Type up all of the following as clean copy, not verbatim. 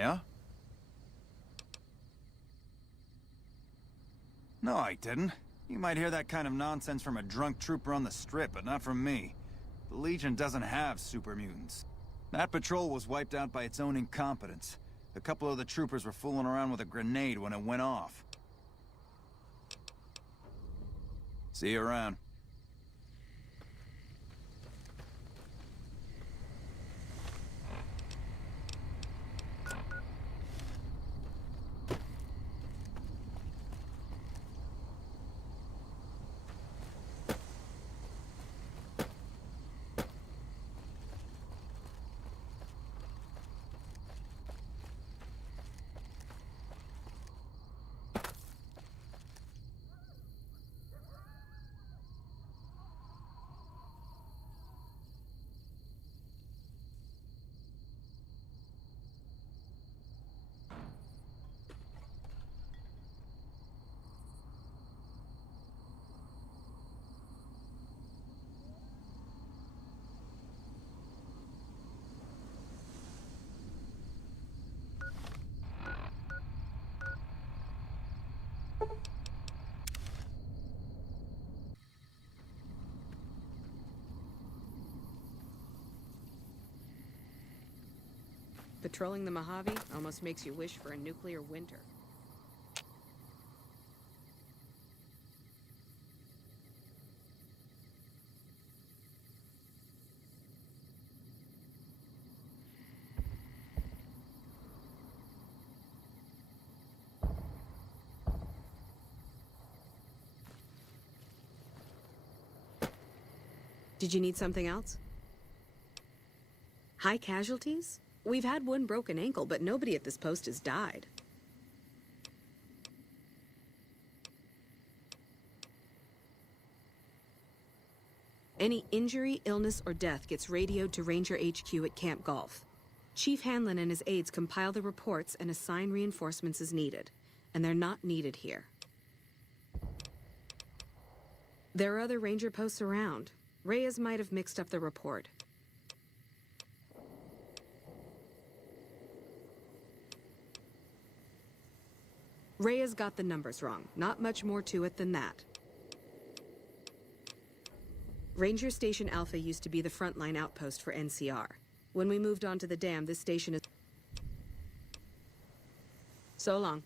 Yeah? No, I didn't. You might hear that kind of nonsense from a drunk trooper on the strip, but not from me. The Legion doesn't have super mutants. That patrol was wiped out by its own incompetence. A couple of the troopers were fooling around with a grenade when it went off. See you around. Patrolling the Mojave almost makes you wish for a nuclear winter. Did you need something else? High casualties? We've had one broken ankle, but nobody at this post has died. Any injury, illness, or death gets radioed to Ranger HQ at Camp Golf. Chief Hanlon and his aides compile the reports and assign reinforcements as needed, and they're not needed here. There are other Ranger posts around. Reyes might have mixed up the report. Reyes got the numbers wrong. Not much more to it than that. Ranger Station Alpha used to be the frontline outpost for NCR. When we moved on to the dam, this station is... So long.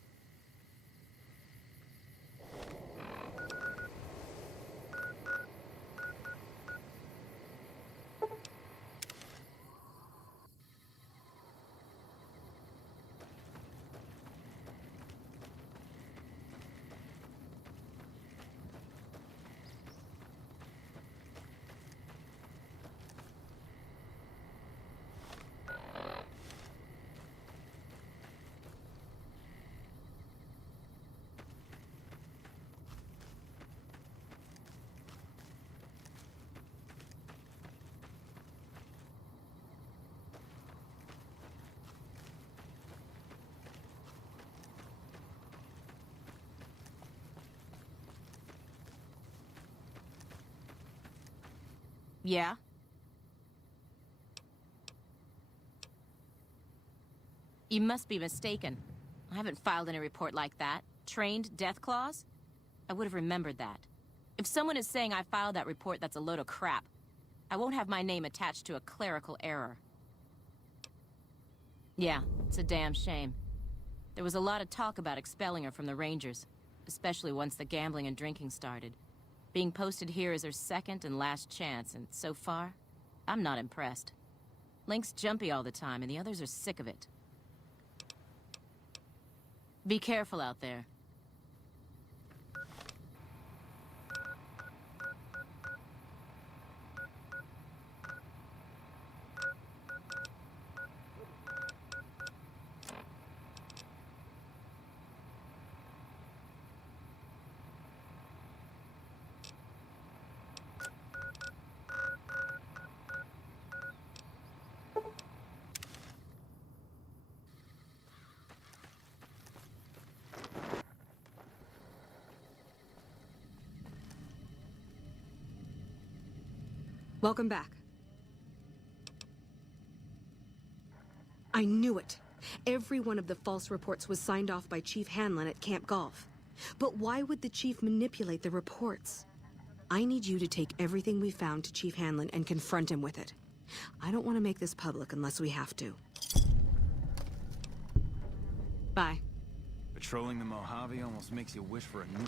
Yeah? You must be mistaken. I haven't filed any report like that. Trained death clause? I would have remembered that. If someone is saying I filed that report, that's a load of crap. I won't have my name attached to a clerical error. Yeah, it's a damn shame. There was a lot of talk about expelling her from the Rangers, especially once the gambling and drinking started. Being posted here is her second and last chance, and so far, I'm not impressed. Link's jumpy all the time, and the others are sick of it. Be careful out there. Welcome back. I knew it. Every one of the false reports was signed off by Chief Hanlon at Camp Golf. But why would the Chief manipulate the reports? I need you to take everything we found to Chief Hanlon and confront him with it. I don't want to make this public unless we have to. Bye. Patrolling the Mojave almost makes you wish for a new...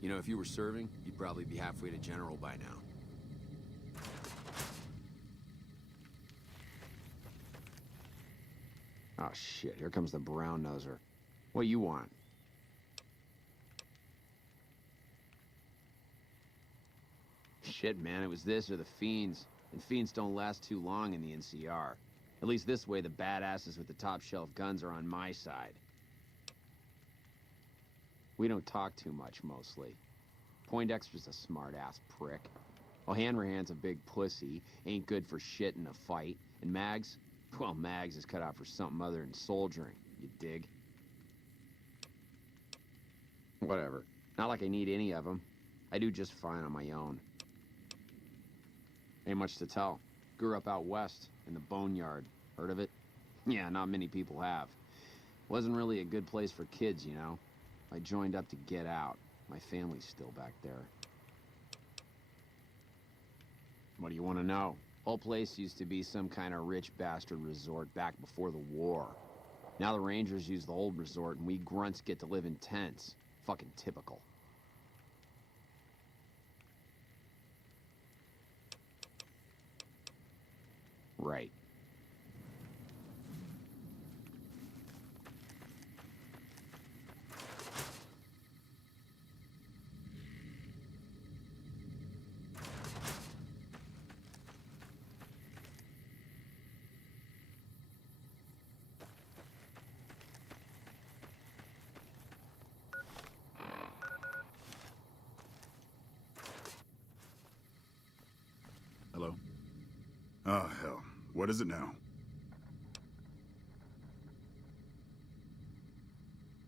You know, if you were serving, you'd probably be halfway to General by now. Oh shit, here comes the brown noser. What you want? Shit, man, it was this or the Fiends. And Fiends don't last too long in the NCR. At least this way, the badasses with the top shelf guns are on my side. We don't talk too much, mostly. Poindexter's a smart-ass prick. While Hanrahan's a big pussy, ain't good for shit in a fight. And Mags? Well, Mags is cut out for something other than soldiering, you dig? Whatever. Not like I need any of them. I do just fine on my own. Ain't much to tell. Grew up out west, in the Boneyard. Heard of it? Yeah, not many people have. Wasn't really a good place for kids, you know? I joined up to get out. My family's still back there. What do you want to know? Whole place used to be some kind of rich bastard resort back before the war. Now the Rangers use the old resort and we grunts get to live in tents. Fucking typical. Right. Hello? Oh, hell. What is it now?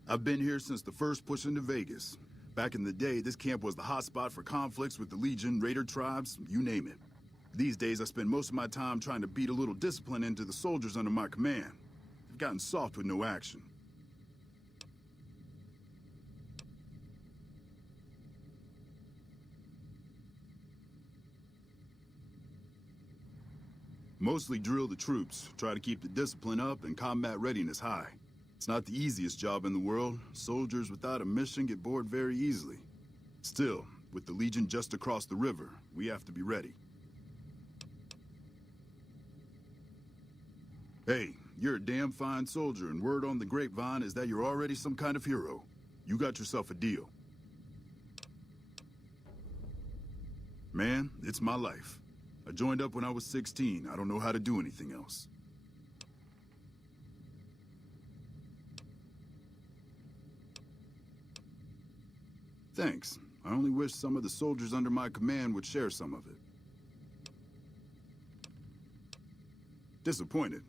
I've been here since the first push into Vegas. Back in the day, this camp was the hotspot for conflicts with the Legion, Raider tribes, you name it. These days, I spend most of my time trying to beat a little discipline into the soldiers under my command. They've gotten soft with no action. Mostly drill the troops, try to keep the discipline up and combat readiness high. It's not the easiest job in the world. Soldiers without a mission get bored very easily. Still, with the Legion just across the river, we have to be ready. Hey, you're a damn fine soldier, and word on the grapevine is that you're already some kind of hero. You got yourself a deal. Man, it's my life. I joined up when I was 16. I don't know how to do anything else. Thanks. I only wish some of the soldiers under my command would share some of it. Disappointed.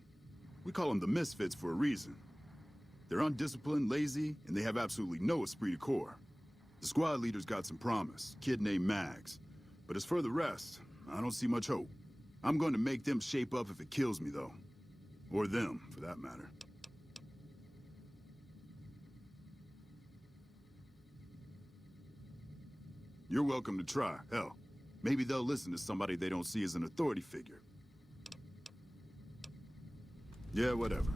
We call them the Misfits for a reason. They're undisciplined, lazy, and they have absolutely no esprit de corps. The squad leader's got some promise, kid named Mags. But as for the rest, I don't see much hope. I'm going to make them shape up if it kills me, though. Or them, for that matter. You're welcome to try. Hell, maybe they'll listen to somebody they don't see as an authority figure. Yeah, whatever.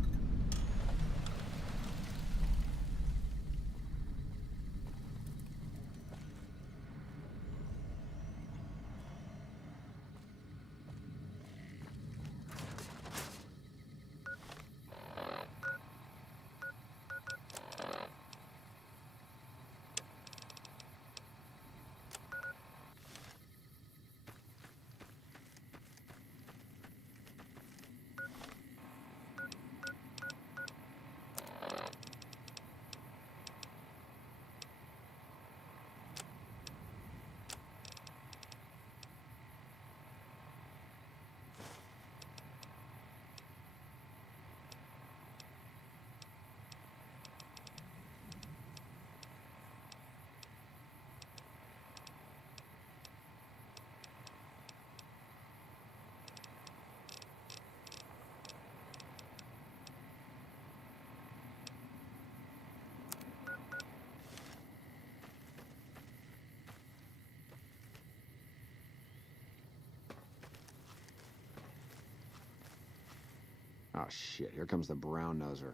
Oh shit, here comes the brown noser.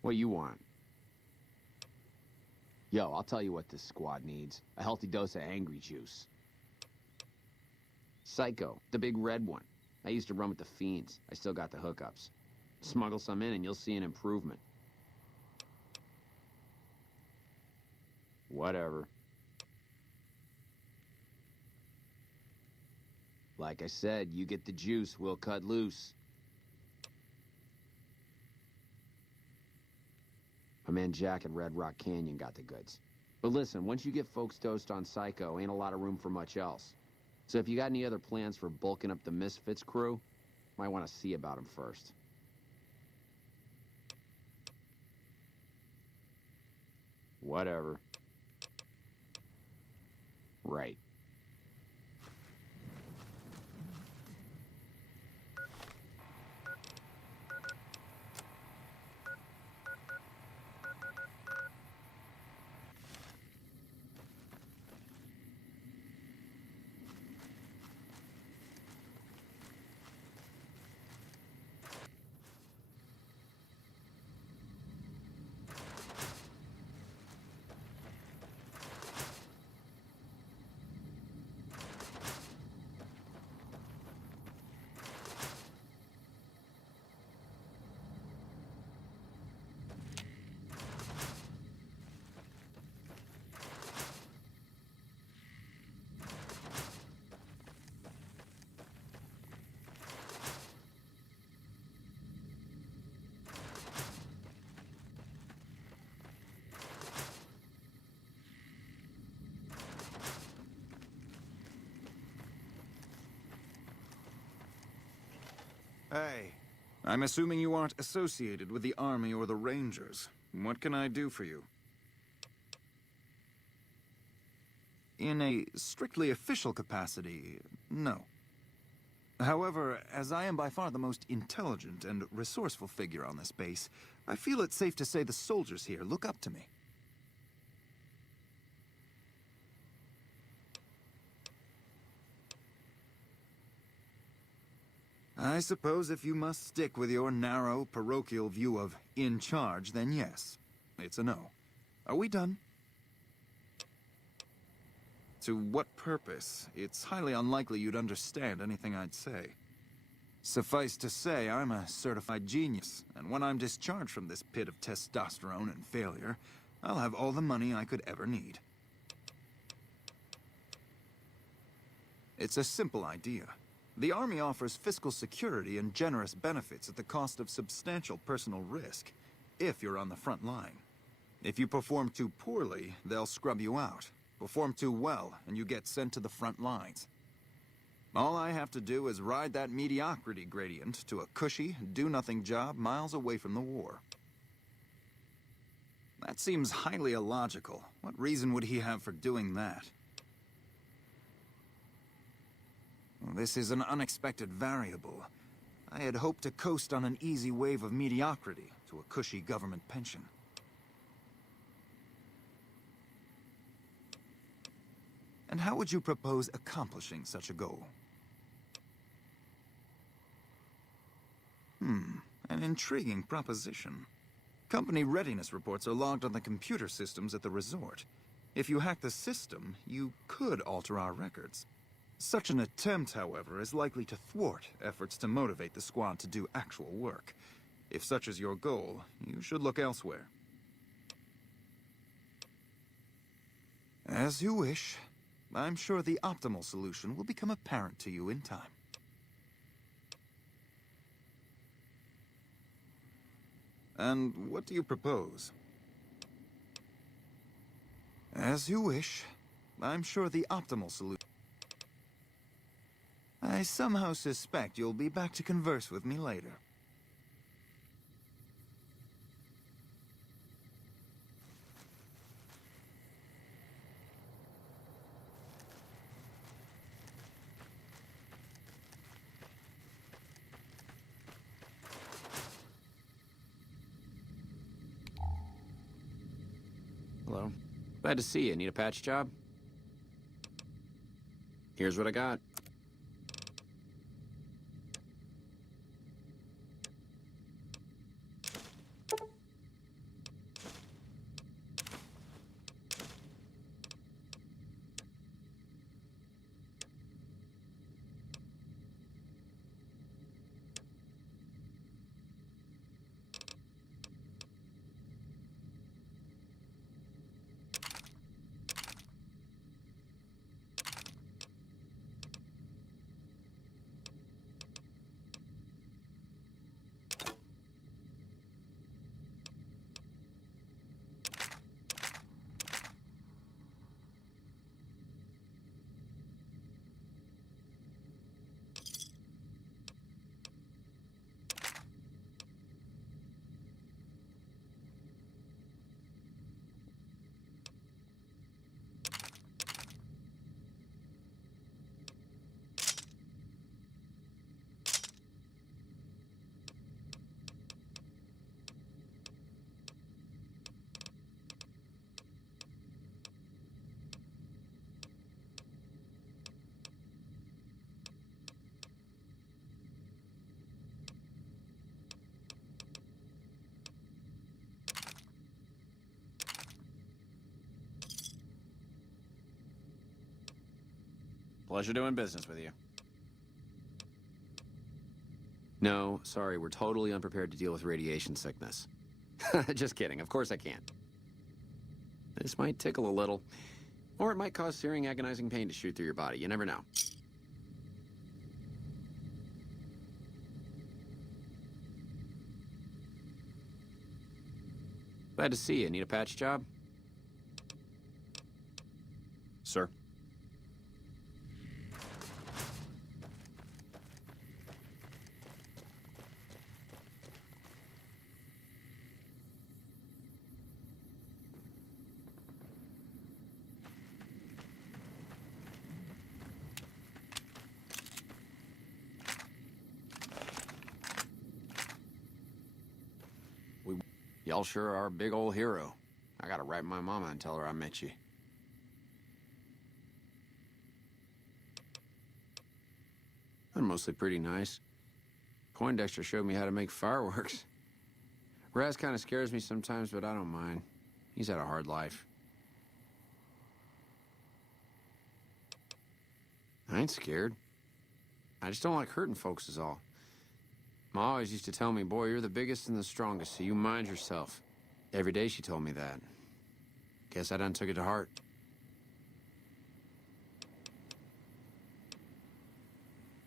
What you want? Yo, I'll tell you what this squad needs. A healthy dose of angry juice. Psycho, the big red one. I used to run with the fiends. I still got the hookups. Smuggle some in and you'll see an improvement. Whatever. Like I said, you get the juice, we'll cut loose. My man Jack at Red Rock Canyon got the goods. But listen, once you get folks dosed on Psycho, ain't a lot of room for much else. So if you got any other plans for bulking up the Misfits crew, might want to see about them first. Whatever. Right. Hey, I'm assuming you aren't associated with the Army or the Rangers. What can I do for you? In a strictly official capacity, no. However, as I am by far the most intelligent and resourceful figure on this base, I feel it's safe to say the soldiers here look up to me. I suppose if you must stick with your narrow, parochial view of in charge, then yes, it's a no. Are we done? To what purpose? It's highly unlikely you'd understand anything I'd say. Suffice to say, I'm a certified genius, and when I'm discharged from this pit of testosterone and failure, I'll have all the money I could ever need. It's a simple idea. The Army offers fiscal security and generous benefits at the cost of substantial personal risk, if you're on the front line. If you perform too poorly, they'll scrub you out. Perform too well, and you get sent to the front lines. All I have to do is ride that mediocrity gradient to a cushy, do-nothing job miles away from the war. That seems highly illogical. What reason would he have for doing that? Well, this is an unexpected variable. I had hoped to coast on an easy wave of mediocrity to a cushy government pension. And how would you propose accomplishing such a goal? An intriguing proposition. Company readiness reports are logged on the computer systems at the resort. If you hack the system, you could alter our records. Such an attempt, however, is likely to thwart efforts to motivate the squad to do actual work. If such is your goal, you should look elsewhere. As you wish. I'm sure the optimal solution will become apparent to you in time. And what do you propose? As you wish. I'm sure the optimal solution... I somehow suspect you'll be back to converse with me later. Hello. Glad to see you. Need a patch job? Here's what I got. Pleasure doing business with you. No, sorry, we're totally unprepared to deal with radiation sickness. Just kidding, of course I can't. This might tickle a little, or it might cause searing, agonizing pain to shoot through your body. You never know. Glad to see you. Need a patch job? Sir? Y'all sure are a big old hero. I gotta write my mama and tell her I met you. They're mostly pretty nice. Poindexter showed me how to make fireworks. Raz kind of scares me sometimes, but I don't mind. He's had a hard life. I ain't scared. I just don't like hurting folks is all. Ma always used to tell me, boy, you're the biggest and the strongest, so you mind yourself. Every day she told me that. Guess I done took it to heart.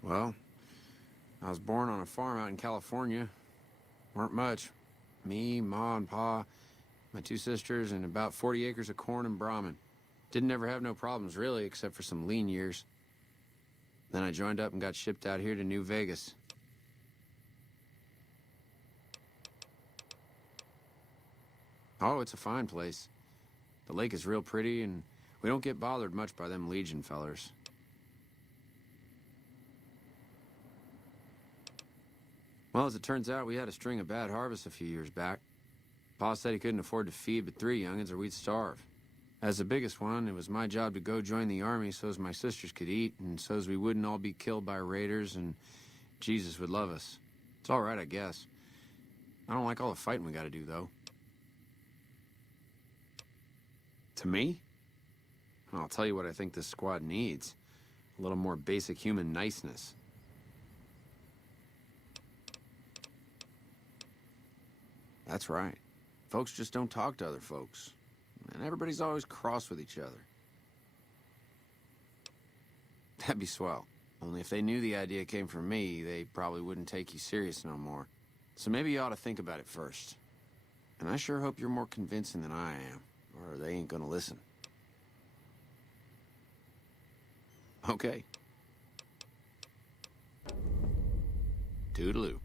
Well, I was born on a farm out in California. Weren't much. Me, Ma, and Pa, my 2 sisters, and about 40 acres of corn and Brahmin. Didn't ever have no problems, really, except for some lean years. Then I joined up and got shipped out here to New Vegas. Oh, it's a fine place. The lake is real pretty, and we don't get bothered much by them Legion fellers. Well, as it turns out, we had a string of bad harvests a few years back. Pa said he couldn't afford to feed but 3 youngins or we'd starve. As the biggest one, it was my job to go join the army so's my sisters could eat and so's we wouldn't all be killed by raiders and Jesus would love us. It's all right, I guess. I don't like all the fighting we gotta do, though. To me? I'll tell you what I think this squad needs. A little more basic human niceness. That's right. Folks just don't talk to other folks. And everybody's always cross with each other. That'd be swell. Only if they knew the idea came from me, they probably wouldn't take you serious no more. So maybe you ought to think about it first. And I sure hope you're more convincing than I am, or they ain't gonna listen. Okay. Toodaloo.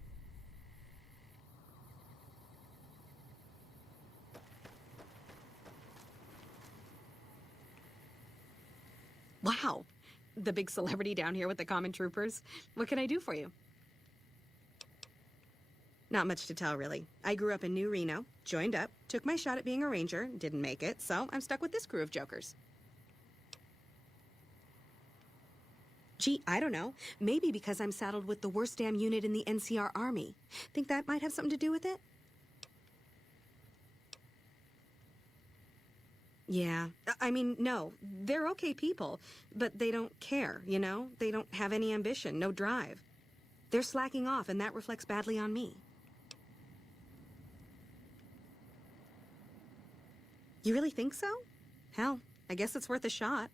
Wow. The big celebrity down here with the common troopers. What can I do for you? Not much to tell, really. I grew up in New Reno, joined up, took my shot at being a ranger, didn't make it, so I'm stuck with this crew of jokers. Gee, I don't know. Maybe because I'm saddled with the worst damn unit in the NCR Army. Think that might have something to do with it? Yeah. I mean, no. They're okay people, but they don't care, you know? They don't have any ambition, no drive. They're slacking off, and that reflects badly on me. You really think so? Hell, I guess it's worth a shot.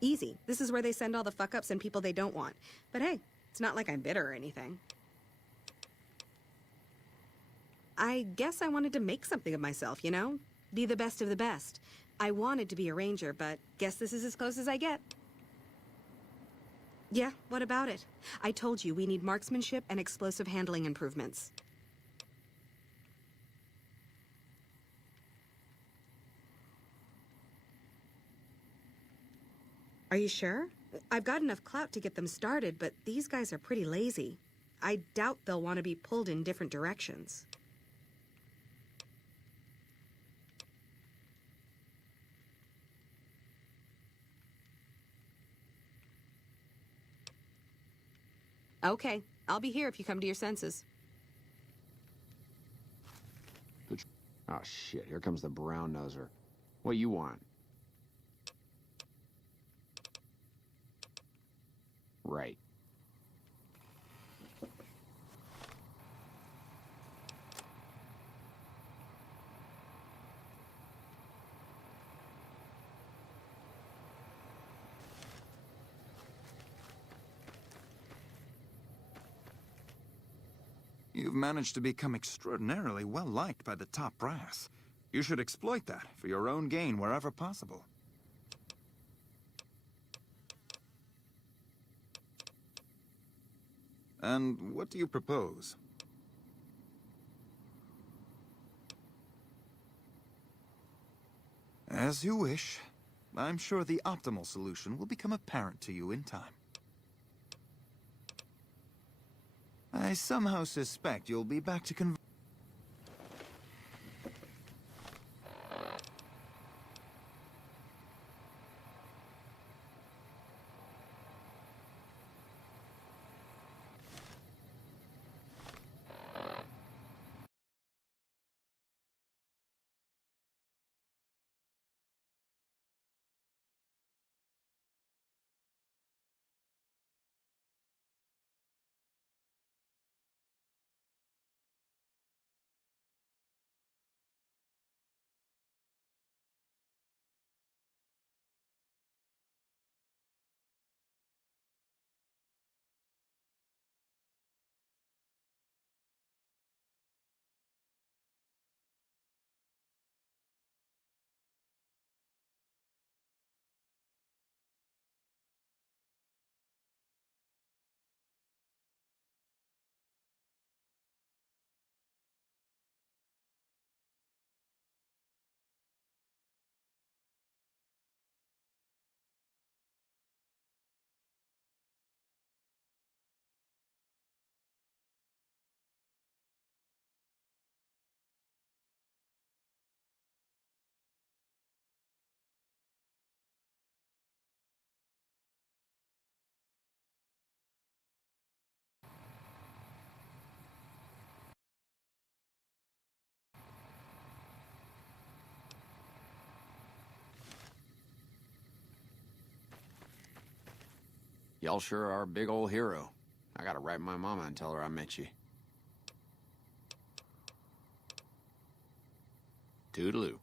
Easy. This is where they send all the fuck-ups and people they don't want. But hey, it's not like I'm bitter or anything. I guess I wanted to make something of myself, you know? Be the best of the best. I wanted to be a ranger, but guess this is as close as I get. Yeah, what about it? I told you we need marksmanship and explosive handling improvements. Are you sure? I've got enough clout to get them started, but these guys are pretty lazy. I doubt they'll want to be pulled in different directions. Okay, I'll be here if you come to your senses. Oh, shit. Here comes the brown noser. What you want? Right. You've managed to become extraordinarily well-liked by the top brass. You should exploit that for your own gain wherever possible. And what do you propose? As you wish. I'm sure the optimal solution will become apparent to you in time. I somehow suspect you'll be back to Y'all sure are a big old hero. I gotta write my mama and tell her I met you. Toodaloo.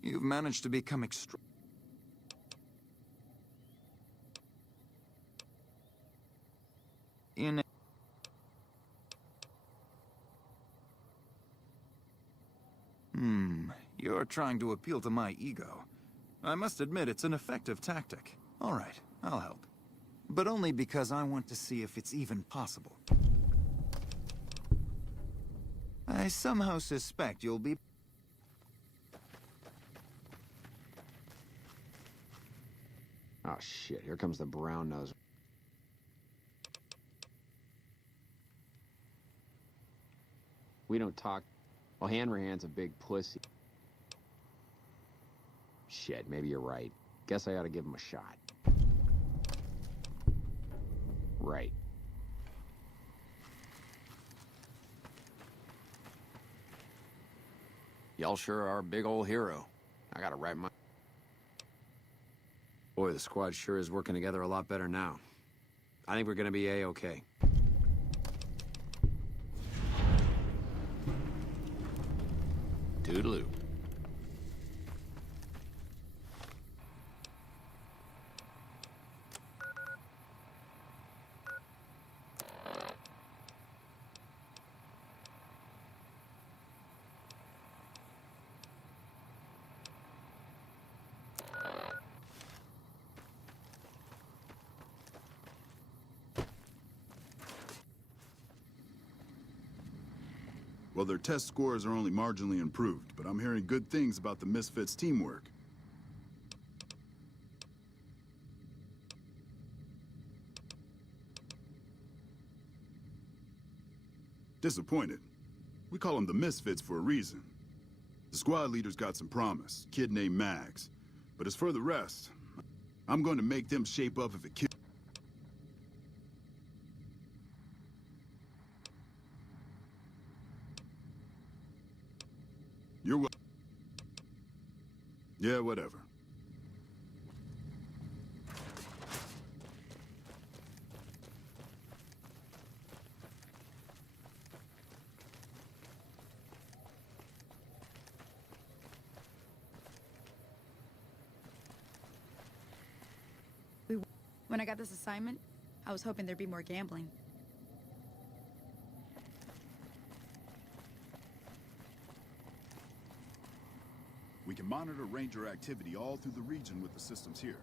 You've managed to become in. You're trying to appeal to my ego. I must admit, it's an effective tactic. All right, I'll help. But only because I want to see if it's even possible. I somehow suspect you'll be... Oh shit, here comes the brown nose. We don't talk. Well, Hanrahan's a big pussy. Shit, maybe you're right. Guess I ought to give him a shot. Right. Y'all sure are a big old hero. I gotta write my... Boy, the squad sure is working together a lot better now. I think we're gonna be A-okay. Toodaloo. Well, their test scores are only marginally improved, but I'm hearing good things about the Misfits' teamwork. Disappointed. We call them the Misfits for a reason. The squad leader's got some promise, kid named Mags. But as for the rest, I'm going to make them shape up if it kills. Yeah, whatever. When I got this assignment, I was hoping there'd be more gambling. We can monitor Ranger activity all through the region with the systems here.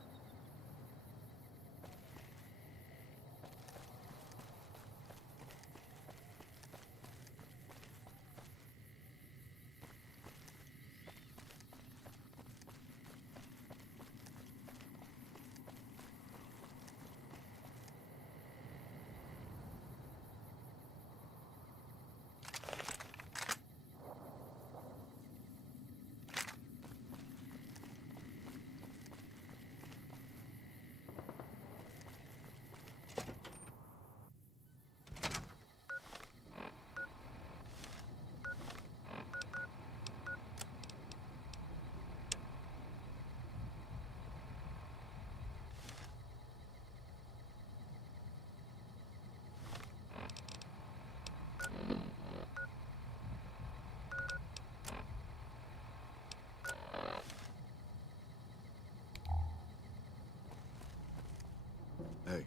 Hey.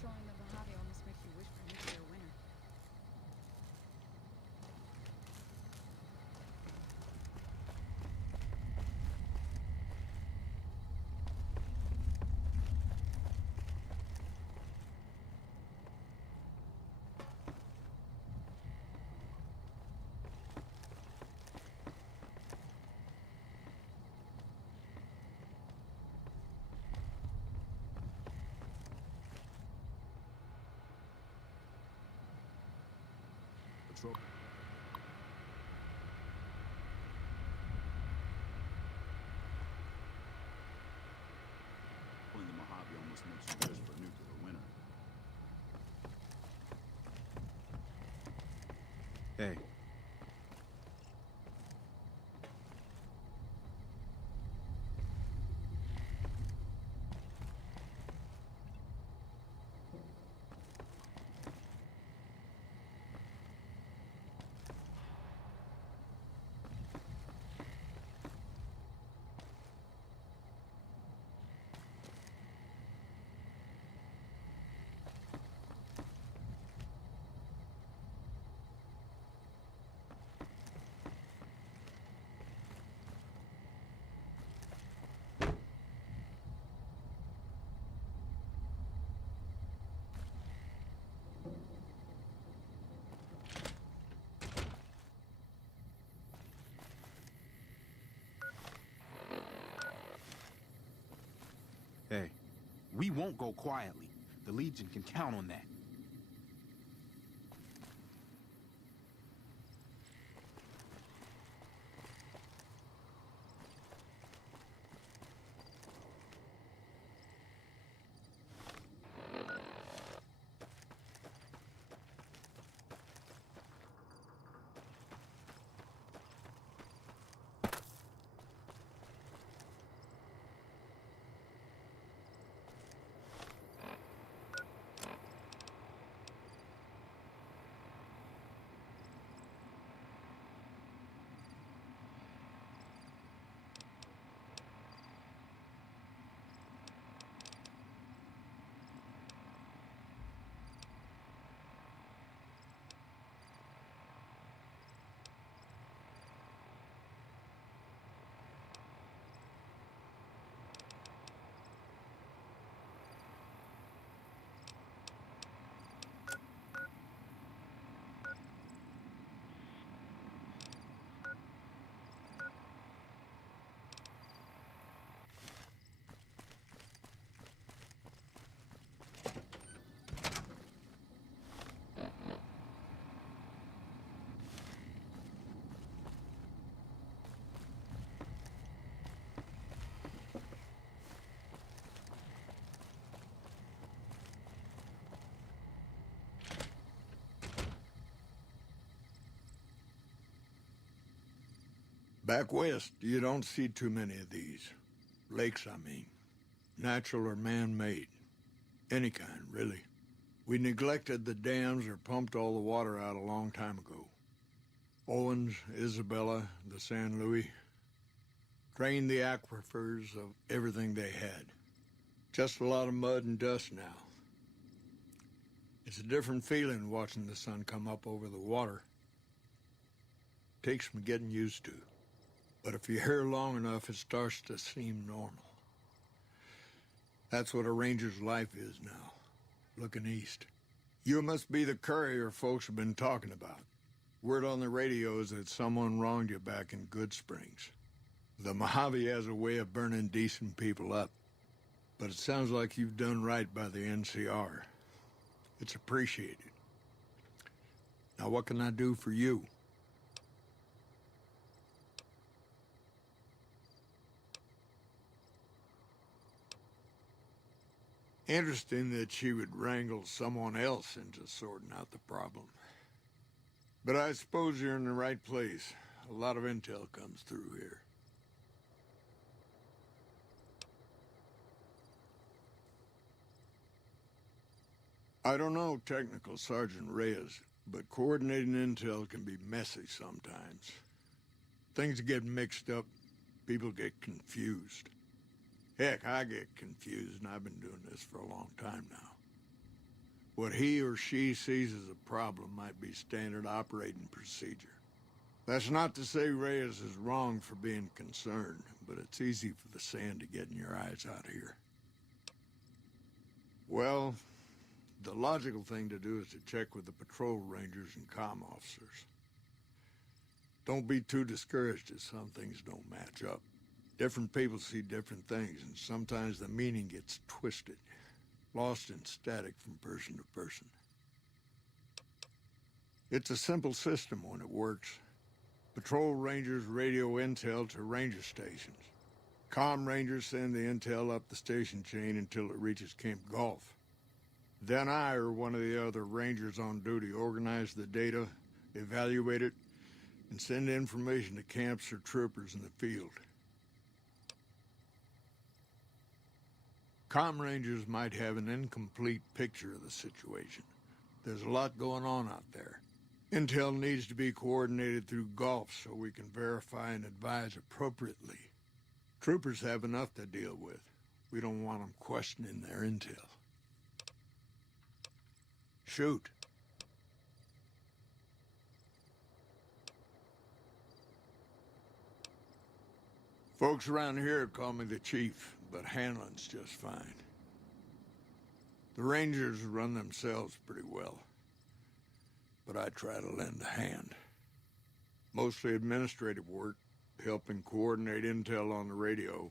Showing the Mojave almost makes you wish for a nuclear winter. Patrol. Pulling the Mojave almost makes you wish for a nuclear winter. Hey. Hey, we won't go quietly. The Legion can count on that. Back west, you don't see too many of these. Lakes, I mean. Natural or man-made. Any kind, really. We neglected the dams or pumped all the water out a long time ago. Owens, Isabella, the San Luis. Drained the aquifers of everything they had. Just a lot of mud and dust now. It's a different feeling watching the sun come up over the water. Takes some getting used to. But if you're here long enough, it starts to seem normal. That's what a ranger's life is now, looking east. You must be the courier folks have been talking about. Word on the radio is that someone wronged you back in Good Springs. The Mojave has a way of burning decent people up, but it sounds like you've done right by the NCR. It's appreciated. Now, what can I do for you? Interesting that she would wrangle someone else into sorting out the problem. But I suppose you're in the right place. A lot of intel comes through here. I don't know Technical Sergeant Reyes, but coordinating intel can be messy sometimes. Things get mixed up, people get confused. Heck, I get confused, and I've been doing this for a long time now. What he or she sees as a problem might be standard operating procedure. That's not to say Reyes is wrong for being concerned, but it's easy for the sand to get in your eyes out here. Well, the logical thing to do is to check with the patrol rangers and comm officers. Don't be too discouraged if some things don't match up. Different people see different things, and sometimes the meaning gets twisted, lost in static from person to person. It's a simple system when it works. Patrol rangers radio intel to ranger stations. Comm rangers send the intel up the station chain until it reaches Camp Gulf. Then I or one of the other rangers on duty organize the data, evaluate it, and send information to camps or troopers in the field. Comm rangers might have an incomplete picture of the situation. There's a lot going on out there. Intel needs to be coordinated through Gulf so we can verify and advise appropriately. Troopers have enough to deal with. We don't want them questioning their intel. Shoot. Folks around here call me the chief, but handling's just fine. The Rangers run themselves pretty well, but I try to lend a hand. Mostly administrative work, helping coordinate intel on the radio.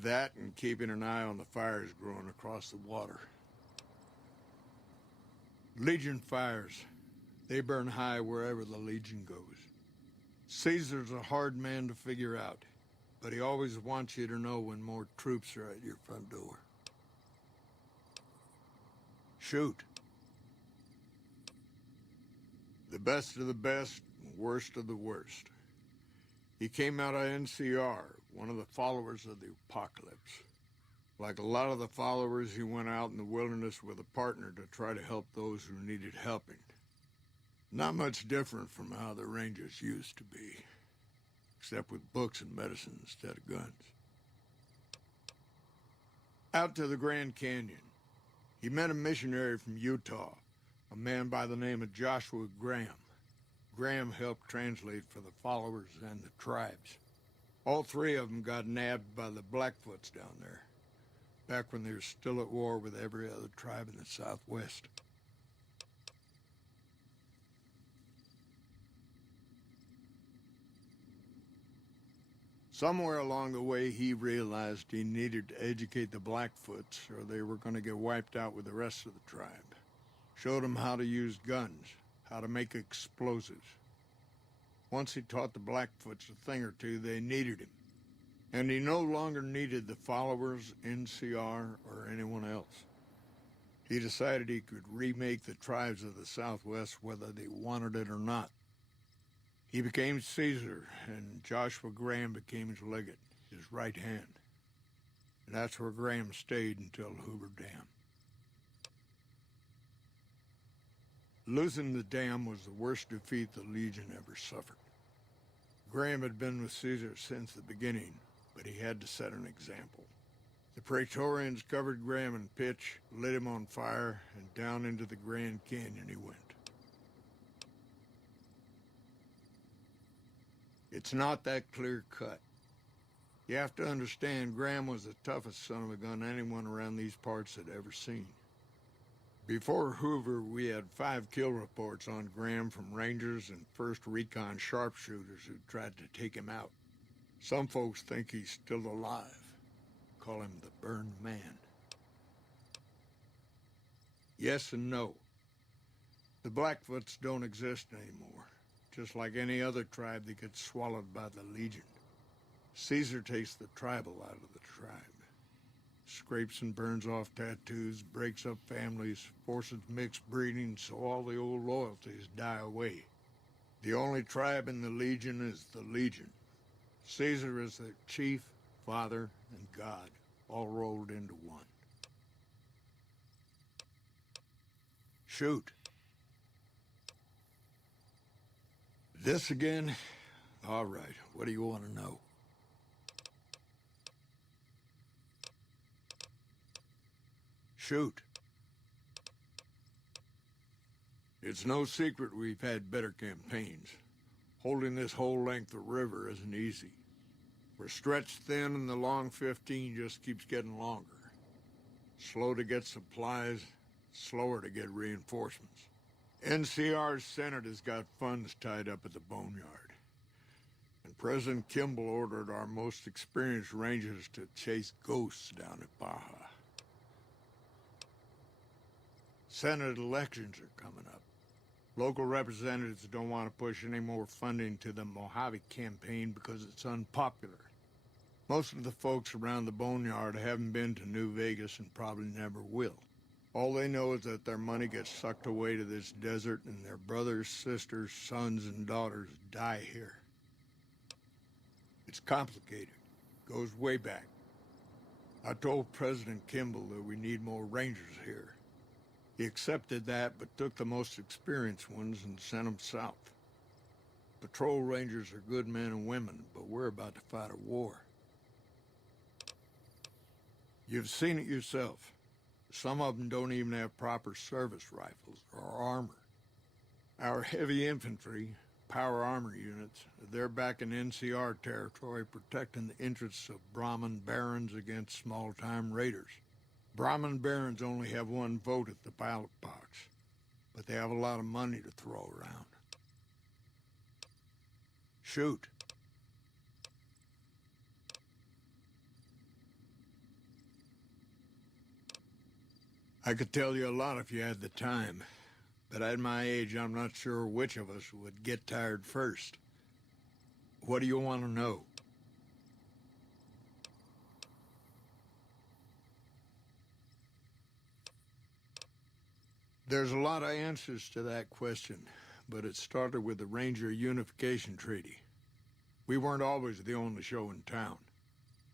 That and keeping an eye on the fires growing across the water. Legion fires. They burn high wherever the Legion goes. Caesar's a hard man to figure out, but he always wants you to know when more troops are at your front door. Shoot. The best of the best, worst of the worst. He came out of NCR, one of the followers of the apocalypse. Like a lot of the followers, he went out in the wilderness with a partner to try to help those who needed helping. Not much different from how the Rangers used to be, except with books and medicine instead of guns. Out to the Grand Canyon. He met a missionary from Utah, a man by the name of Joshua Graham. Graham helped translate for the followers and the tribes. All three of them got nabbed by the Blackfoots down there, back when they were still at war with every other tribe in the Southwest. Somewhere along the way, he realized he needed to educate the Blackfoots or they were going to get wiped out with the rest of the tribe. Showed them how to use guns, how to make explosives. Once he taught the Blackfoots a thing or two, they needed him. And he no longer needed the followers, NCR, or anyone else. He decided he could remake the tribes of the Southwest whether they wanted it or not. He became Caesar, and Joshua Graham became his legate, his right hand. And that's where Graham stayed until Hoover Dam. Losing the dam was the worst defeat the Legion ever suffered. Graham had been with Caesar since the beginning, but he had to set an example. The Praetorians covered Graham in pitch, lit him on fire, and down into the Grand Canyon he went. It's not that clear-cut. You have to understand, Graham was the toughest son of a gun anyone around these parts had ever seen. Before Hoover, we had 5 kill reports on Graham from Rangers and 1st Recon sharpshooters who tried to take him out. Some folks think he's still alive. Call him the Burned Man. Yes and no. The Blackfoots don't exist anymore. Just like any other tribe that gets swallowed by the Legion. Caesar takes the tribal out of the tribe. Scrapes and burns off tattoos, breaks up families, forces mixed breeding so all the old loyalties die away. The only tribe in the Legion is the Legion. Caesar is the chief, father, and God, all rolled into one. Shoot. This again? All right, what do you want to know? Shoot. It's no secret we've had better campaigns. Holding this whole length of river isn't easy. We're stretched thin and the long 15 just keeps getting longer. Slow to get supplies, slower to get reinforcements. NCR's Senate has got funds tied up at the Boneyard. And President Kimball ordered our most experienced rangers to chase ghosts down at Baja. Senate elections are coming up. Local representatives don't want to push any more funding to the Mojave campaign because it's unpopular. Most of the folks around the Boneyard haven't been to New Vegas and probably never will. All they know is that their money gets sucked away to this desert and their brothers, sisters, sons, and daughters die here. It's complicated. Goes way back. I told President Kimball that we need more rangers here. He accepted that, but took the most experienced ones and sent them south. Patrol rangers are good men and women, but we're about to fight a war. You've seen it yourself. Some of them don't even have proper service rifles or armor. Our heavy infantry, power armor units, they're back in NCR territory protecting the interests of Brahmin barons against small-time raiders. Brahmin barons only have one vote at the ballot box, but they have a lot of money to throw around. Shoot. I could tell you a lot if you had the time, but at my age, I'm not sure which of us would get tired first. What do you want to know? There's a lot of answers to that question, but it started with the Ranger Unification Treaty. We weren't always the only show in town.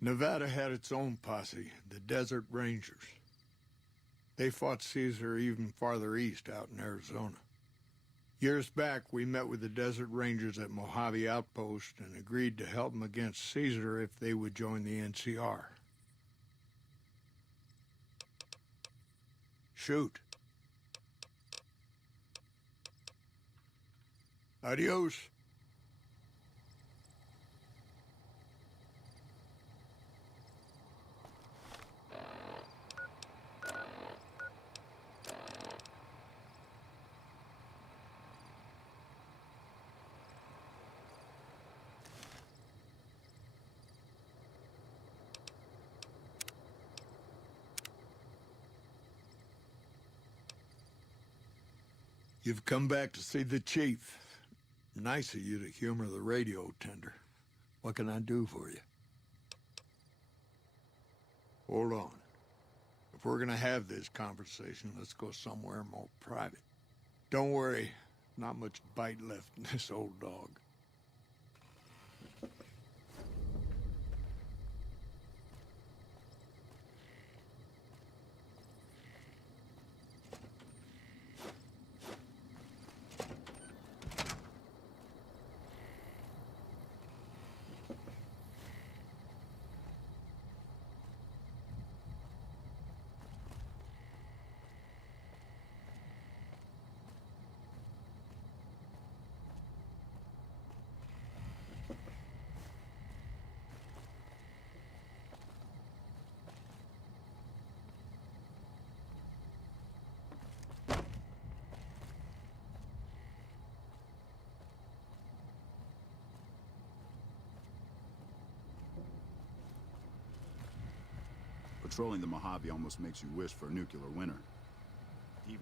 Nevada had its own posse, the Desert Rangers. They fought Caesar even farther east, out in Arizona. Years back, we met with the Desert Rangers at Mojave Outpost and agreed to help them against Caesar if they would join the NCR. Shoot. Adios. You've come back to see the chief. Nice of you to humor the radio tender. What can I do for you? Hold on. If we're gonna have this conversation, let's go somewhere more private. Don't worry, not much bite left in this old dog. Patrolling the Mojave almost makes you wish for a nuclear winter. Even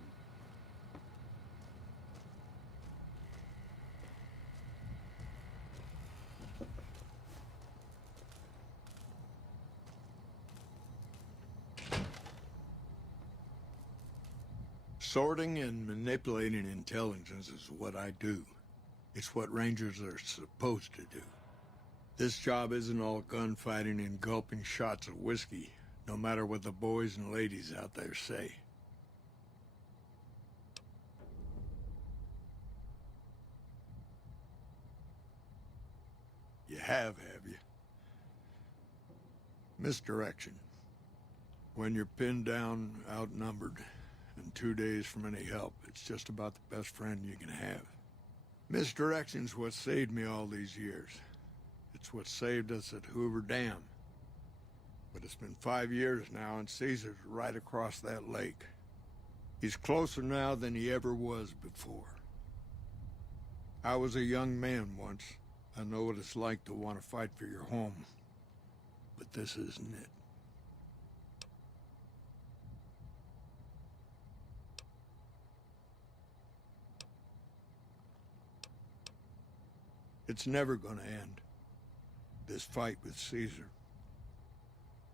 sorting and manipulating intelligence is what I do. It's what Rangers are supposed to do. This job isn't all gunfighting and gulping shots of whiskey, no matter what the boys and ladies out there say. You have you? Misdirection. When you're pinned down, outnumbered, and 2 days from any help, it's just about the best friend you can have. Misdirection's what saved me all these years. It's what saved us at Hoover Dam. But it's been 5 years now, and Caesar's right across that lake. He's closer now than he ever was before. I was a young man once. I know what it's like to want to fight for your home. But this isn't it. It's never gonna end, this fight with Caesar.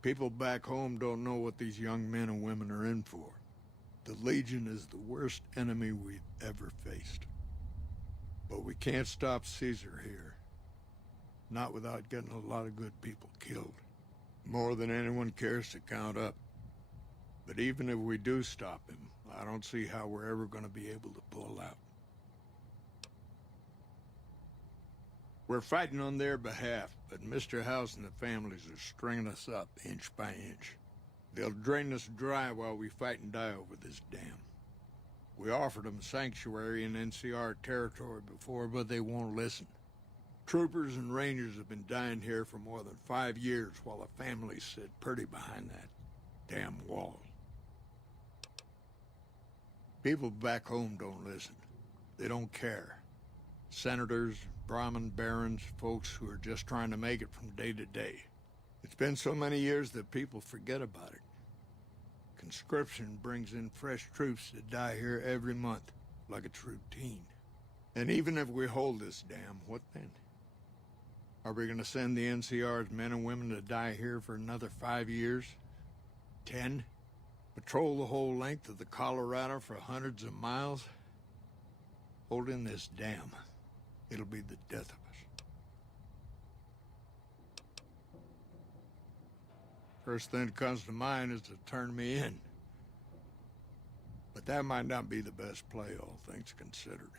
People back home don't know what these young men and women are in for. The Legion is the worst enemy we've ever faced. But we can't stop Caesar here. Not without getting a lot of good people killed. More than anyone cares to count up. But even if we do stop him, I don't see how we're ever gonna be able to pull out. We're fighting on their behalf, but Mr. House and the families are stringing us up inch by inch. They'll drain us dry while we fight and die over this dam. We offered them sanctuary in NCR territory before, but they won't listen. Troopers and Rangers have been dying here for more than 5 years while the families sit pretty behind that damn wall. People back home don't listen. They don't care. Senators, Brahmin barons, folks who are just trying to make it from day to day. It's been so many years that people forget about it. Conscription brings in fresh troops to die here every month, like it's routine. And even if we hold this dam, what then? Are we gonna send the NCR's men and women to die here for another 5 years? 10? Patrol the whole length of the Colorado for hundreds of miles? Holding this dam. It'll be the death of us. First thing that comes to mind is to turn me in. But that might not be the best play, all things considered.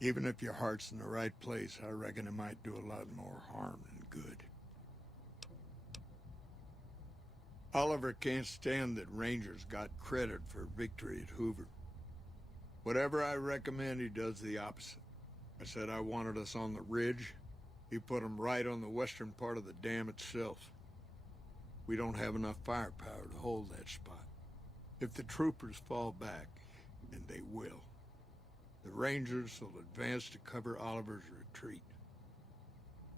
Even if your heart's in the right place, I reckon it might do a lot more harm than good. Oliver can't stand that Rangers got credit for victory at Hoover. Whatever I recommend, he does the opposite. I said I wanted us on the ridge. He put them right on the western part of the dam itself. We don't have enough firepower to hold that spot. If the troopers fall back, and they will, the Rangers will advance to cover Oliver's retreat.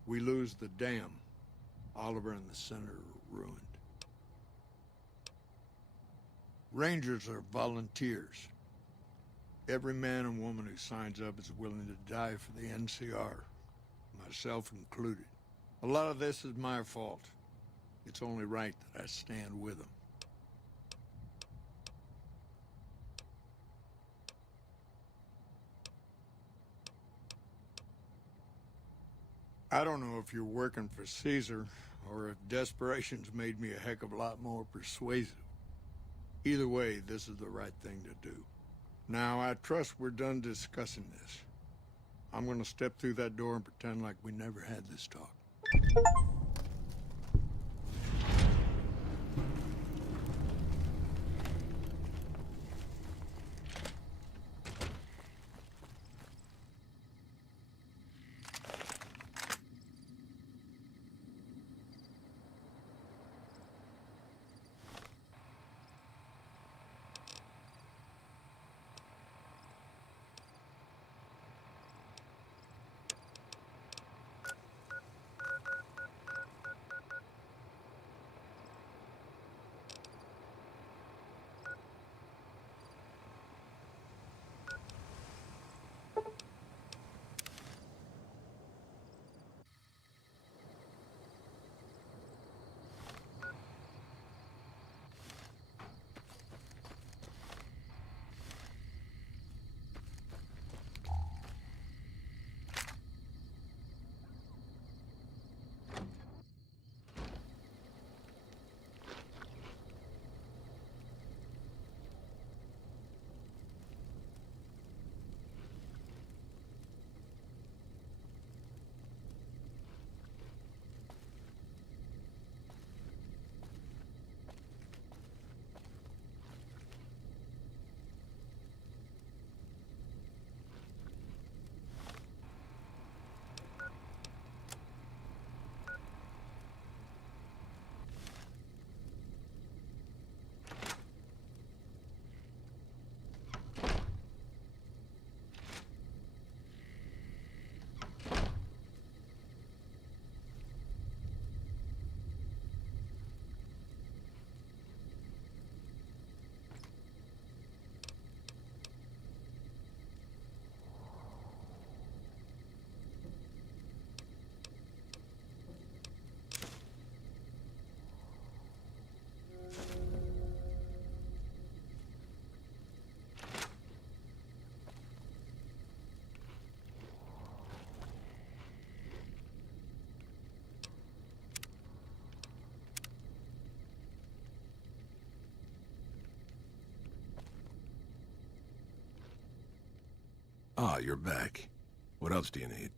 We lose the dam. Oliver and the center are ruined. Rangers are volunteers. Every man and woman who signs up is willing to die for the NCR, myself included. A lot of this is my fault. It's only right that I stand with them. I don't know if you're working for Caesar, or if desperation's made me a heck of a lot more persuasive. Either way, this is the right thing to do. Now, I trust we're done discussing this. I'm gonna step through that door and pretend like we never had this talk. Ah, you're back. What else do you need?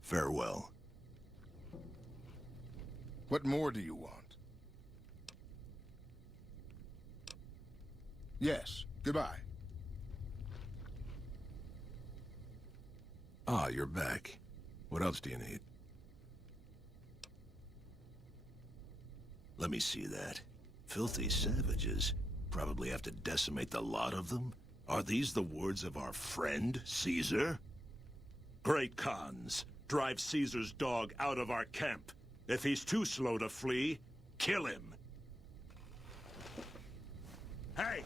Farewell. What more do you want? Yes, goodbye. Ah, you're back. What else do you need? Let me see that. Filthy savages. Probably have to decimate the lot of them? Are these the words of our friend, Caesar? Great Khans, drive Caesar's dog out of our camp. If he's too slow to flee, kill him. Hey!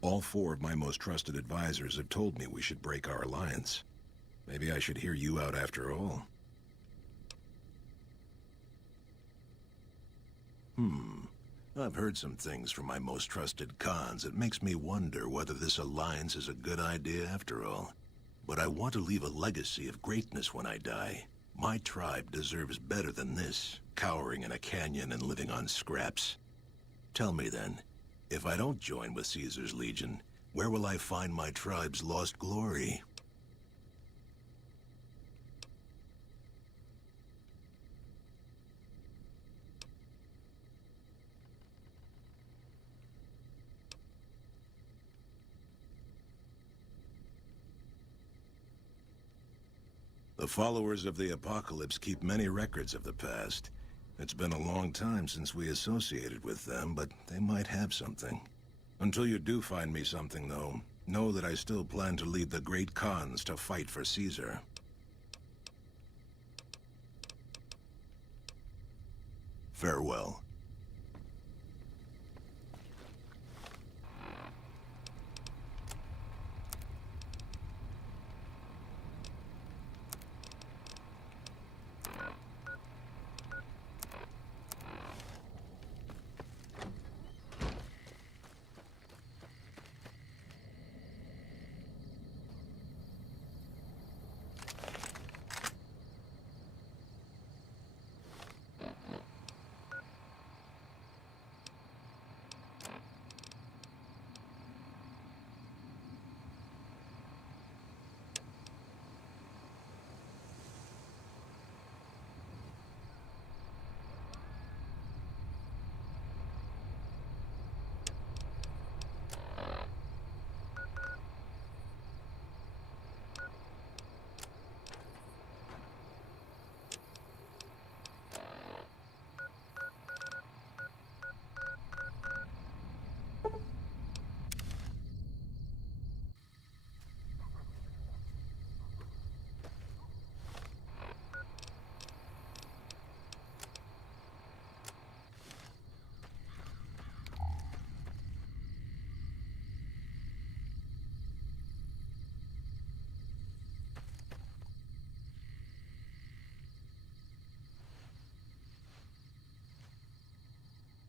All four of my most trusted advisors have told me we should break our alliance. Maybe I should hear you out after all. I've heard some things from my most trusted Khans that makes me wonder whether this alliance is a good idea after all. But I want to leave a legacy of greatness when I die. My tribe deserves better than this, cowering in a canyon and living on scraps. Tell me then, if I don't join with Caesar's Legion, where will I find my tribe's lost glory? The followers of the Apocalypse keep many records of the past. It's been a long time since we associated with them, but they might have something. Until you do find me something, though, know that I still plan to lead the great Khans to fight for Caesar. Farewell.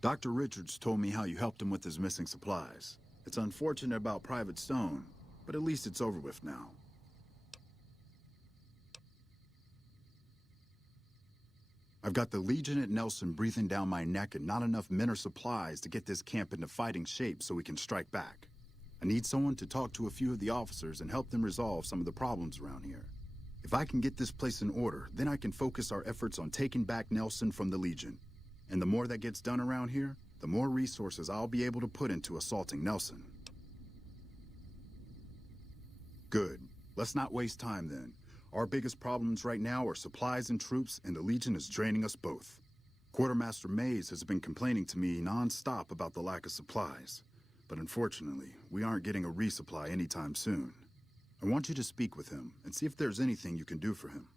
Dr. Richards told me how you helped him with his missing supplies. It's unfortunate about Private Stone, but at least it's over with now. I've got the Legion at Nelson breathing down my neck and not enough men or supplies to get this camp into fighting shape so we can strike back. I need someone to talk to a few of the officers and help them resolve some of the problems around here. If I can get this place in order, then I can focus our efforts on taking back Nelson from the Legion. And the more that gets done around here, the more resources I'll be able to put into assaulting Nelson. Good. Let's not waste time then. Our biggest problems right now are supplies and troops, and the Legion is draining us both. Quartermaster Mays has been complaining to me non-stop about the lack of supplies. But unfortunately, we aren't getting a resupply anytime soon. I want you to speak with him and see if there's anything you can do for him.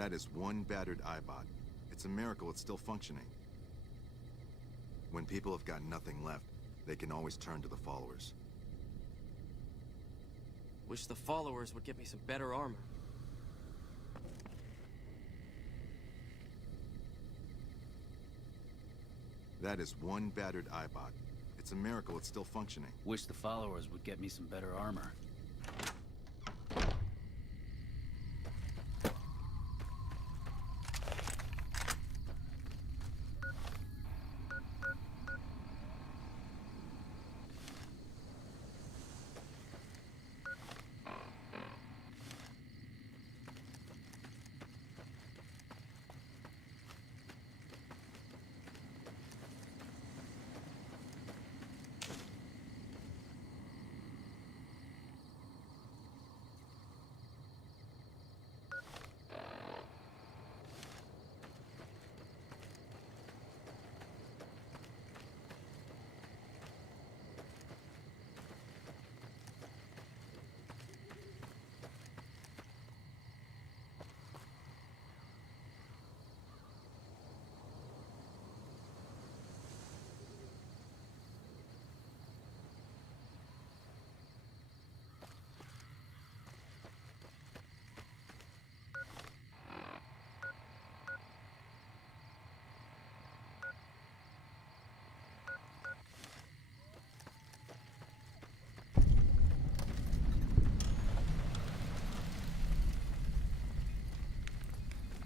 That is one battered iBot. It's a miracle it's still functioning. When people have got nothing left, they can always turn to the followers. Wish the followers would get me some better armor. That is one battered iBot. It's a miracle it's still functioning. Wish the followers would get me some better armor.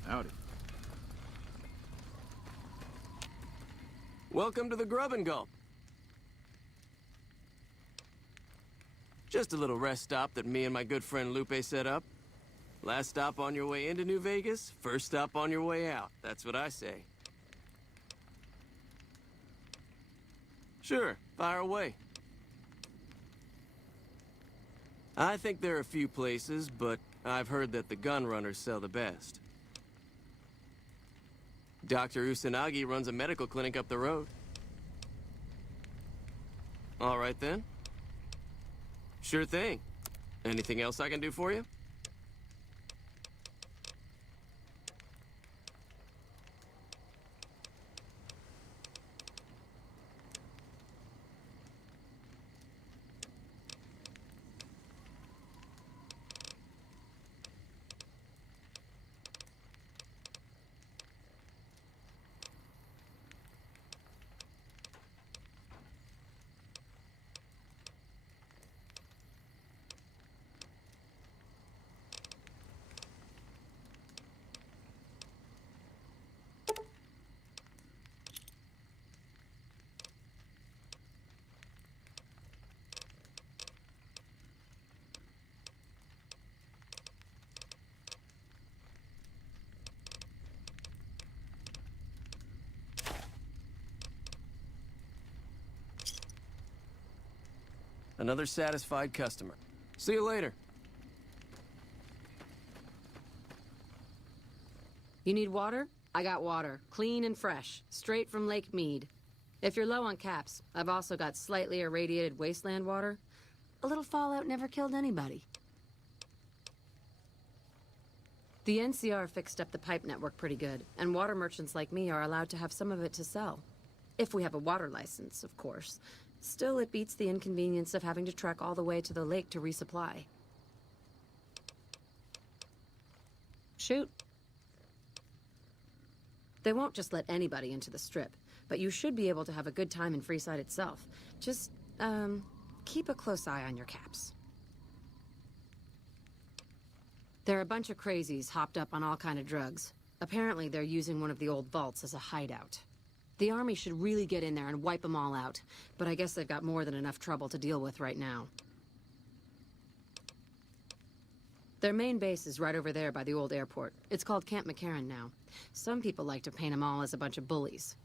Howdy. Welcome to the Grub and Gulp. Just a little rest stop that me and my good friend Lupe set up. Last stop on your way into New Vegas, first stop on your way out. That's what I say. Sure, fire away. I think there are a few places, but I've heard that the gun runners sell the best. Dr. Usanagi runs a medical clinic up the road. All right, then. Sure thing. Anything else I can do for you? Another satisfied customer. See you later. You need water? I got water. Clean and fresh. Straight from Lake Mead. If you're low on caps, I've also got slightly irradiated wasteland water. A little fallout never killed anybody. The NCR fixed up the pipe network pretty good, and water merchants like me are allowed to have some of it to sell. If we have a water license, of course. Still, it beats the inconvenience of having to trek all the way to the lake to resupply. Shoot. They won't just let anybody into the Strip, but you should be able to have a good time in Freeside itself. Just, keep a close eye on your caps. There are a bunch of crazies hopped up on all kind of drugs. Apparently, they're using one of the old vaults as a hideout. The army should really get in there and wipe them all out, but I guess they've got more than enough trouble to deal with right now. Their main base is right over there by the old airport. It's called Camp McCarran now. Some people like to paint them all as a bunch of bullies.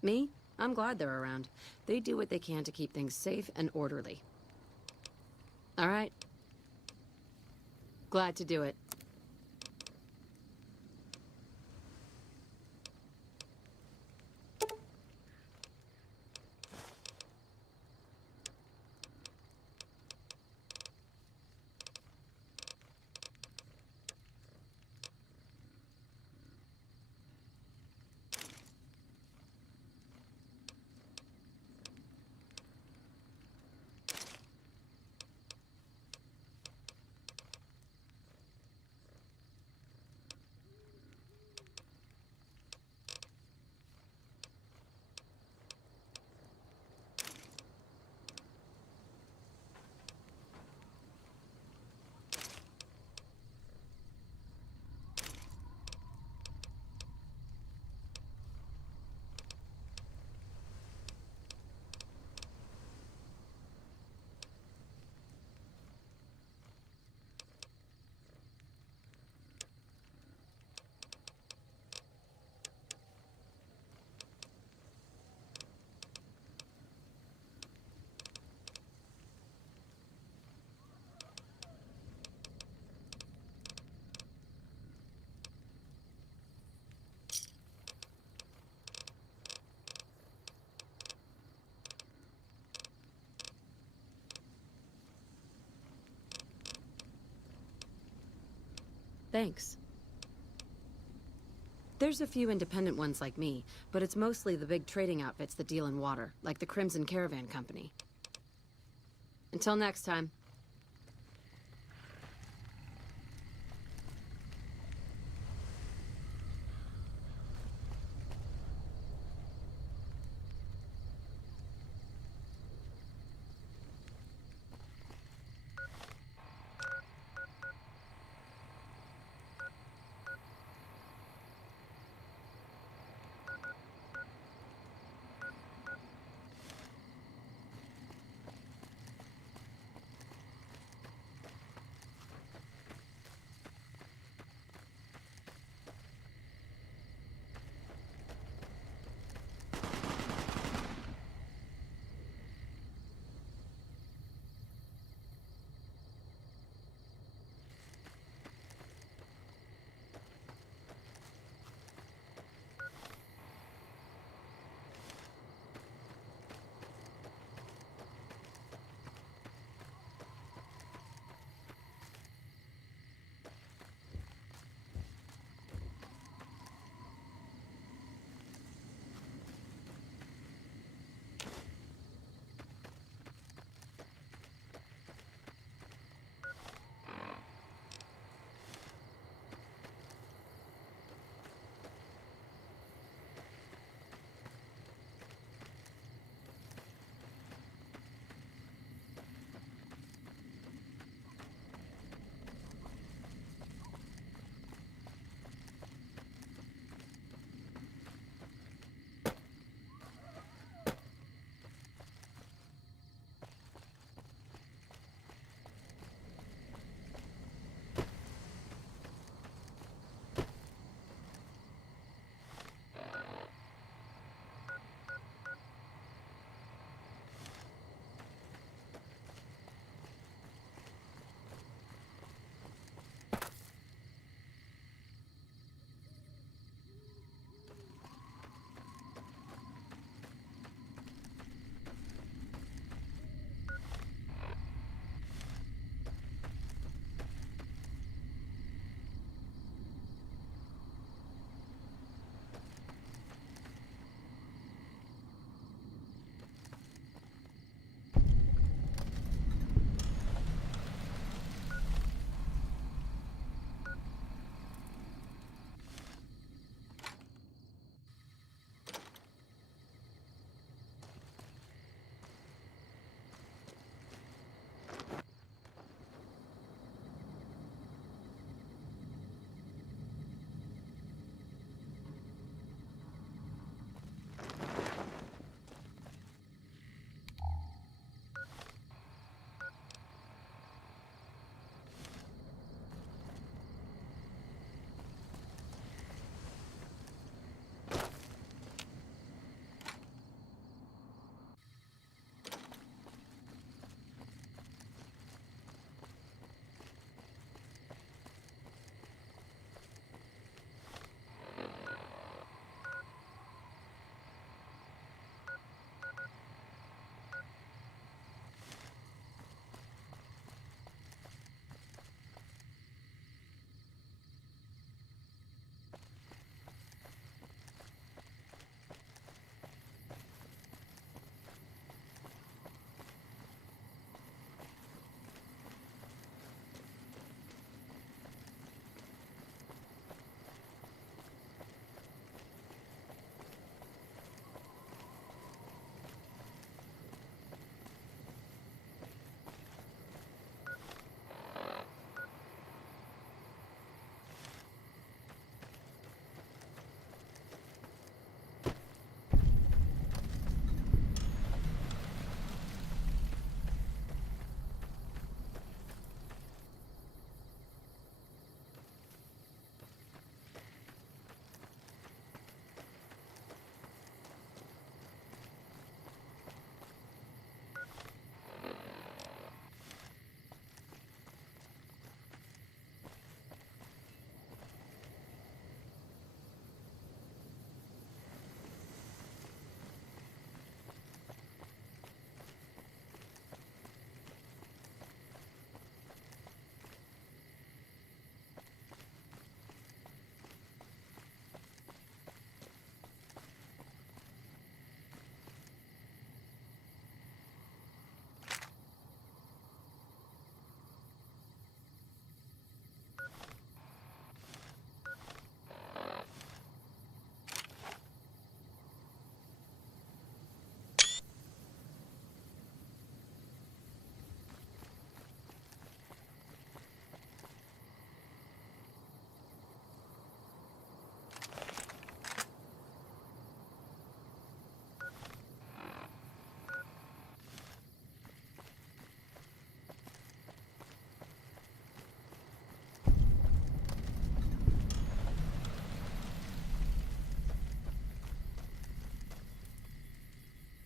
Me? I'm glad they're around. They do what they can to keep things safe and orderly. All right. Glad to do it. Thanks. There's a few independent ones like me, but it's mostly the big trading outfits that deal in water, like the Crimson Caravan Company. Until next time.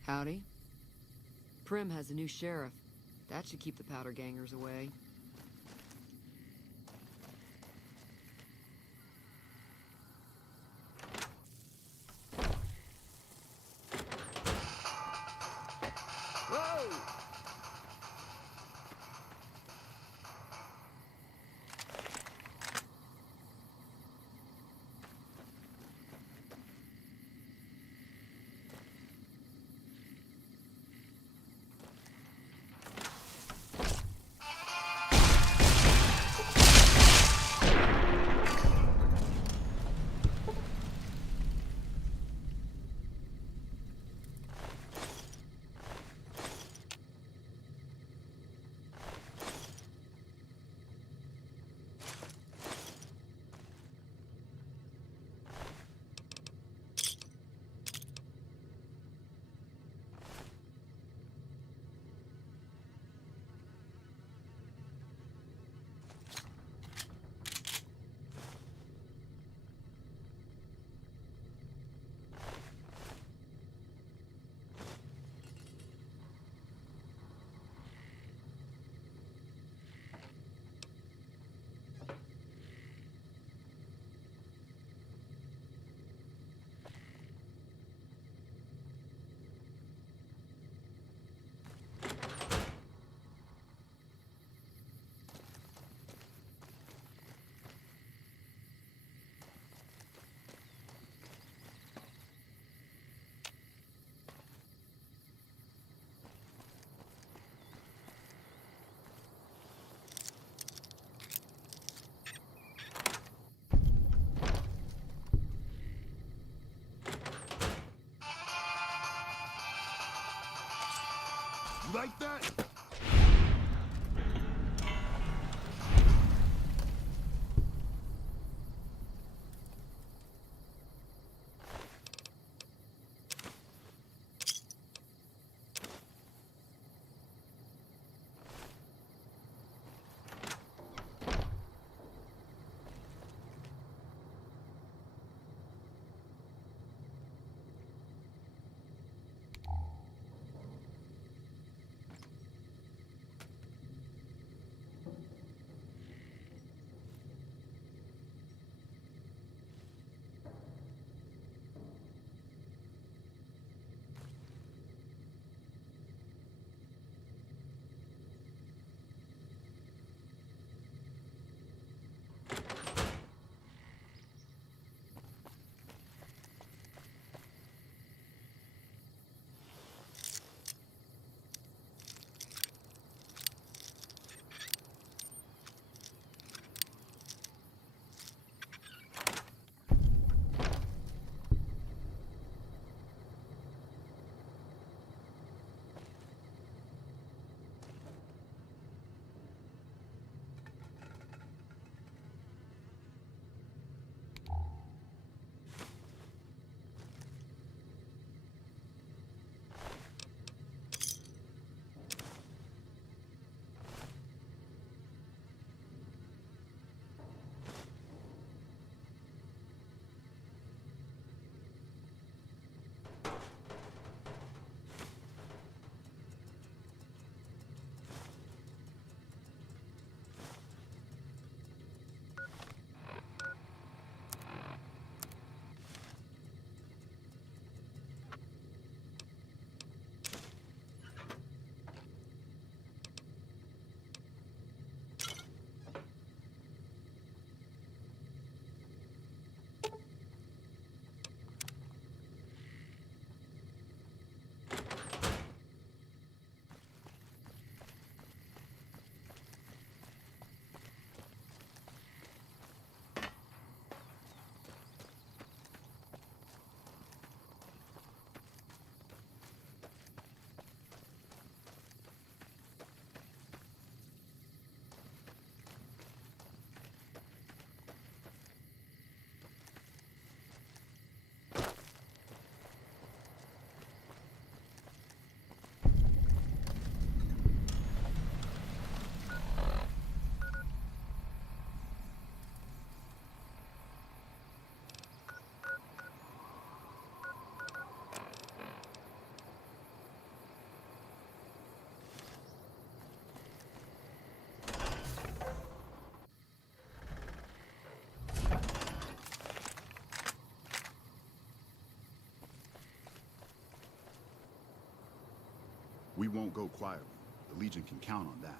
Howdy. Prim has a new sheriff. That should keep the powder gangers away. Like that? We won't go quietly. The Legion can count on that.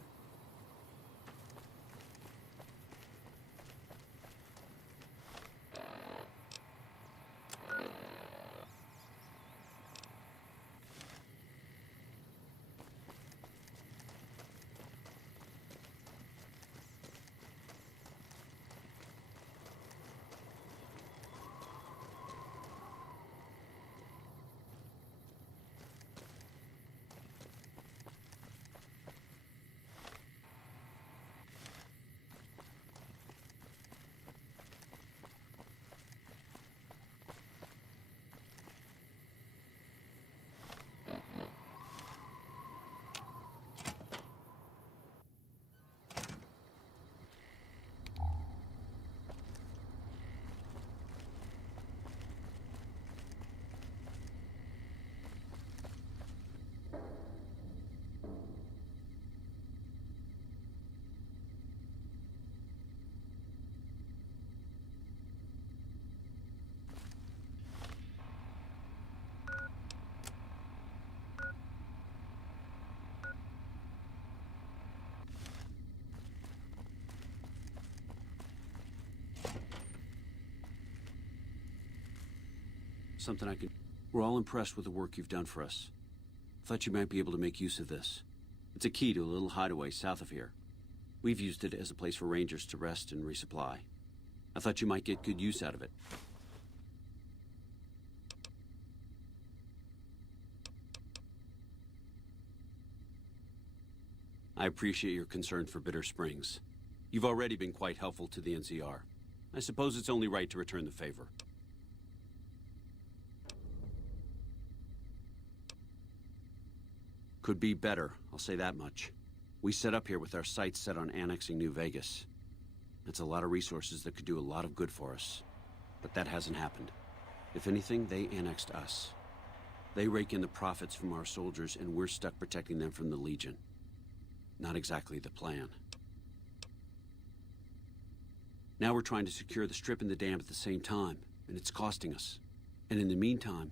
Something I can... We're all impressed with the work you've done for us. Thought you might be able to make use of this. It's a key to a little hideaway south of here. We've used it as a place for rangers to rest and resupply. I thought you might get good use out of it. I appreciate your concern for Bitter Springs. You've already been quite helpful to the NCR. I suppose it's only right to return the favor. Could be better, I'll say that much. We set up here with our sights set on annexing New Vegas. It's a lot of resources that could do a lot of good for us. But that hasn't happened. If anything, they annexed us. They rake in the profits from our soldiers, and we're stuck protecting them from the Legion. Not exactly the plan. Now we're trying to secure the Strip and the dam at the same time, and it's costing us. And in the meantime,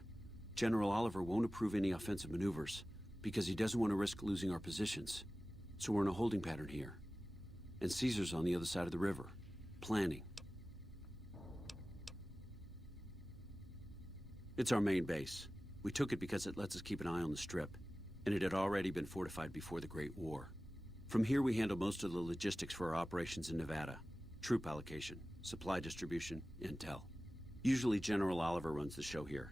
General Oliver won't approve any offensive maneuvers, because he doesn't want to risk losing our positions. So we're in a holding pattern here. And Caesar's on the other side of the river, planning. It's our main base. We took it because it lets us keep an eye on the Strip, and it had already been fortified before the Great War. From here we handle most of the logistics for our operations in Nevada. Troop allocation, supply distribution, intel. Usually General Oliver runs the show here,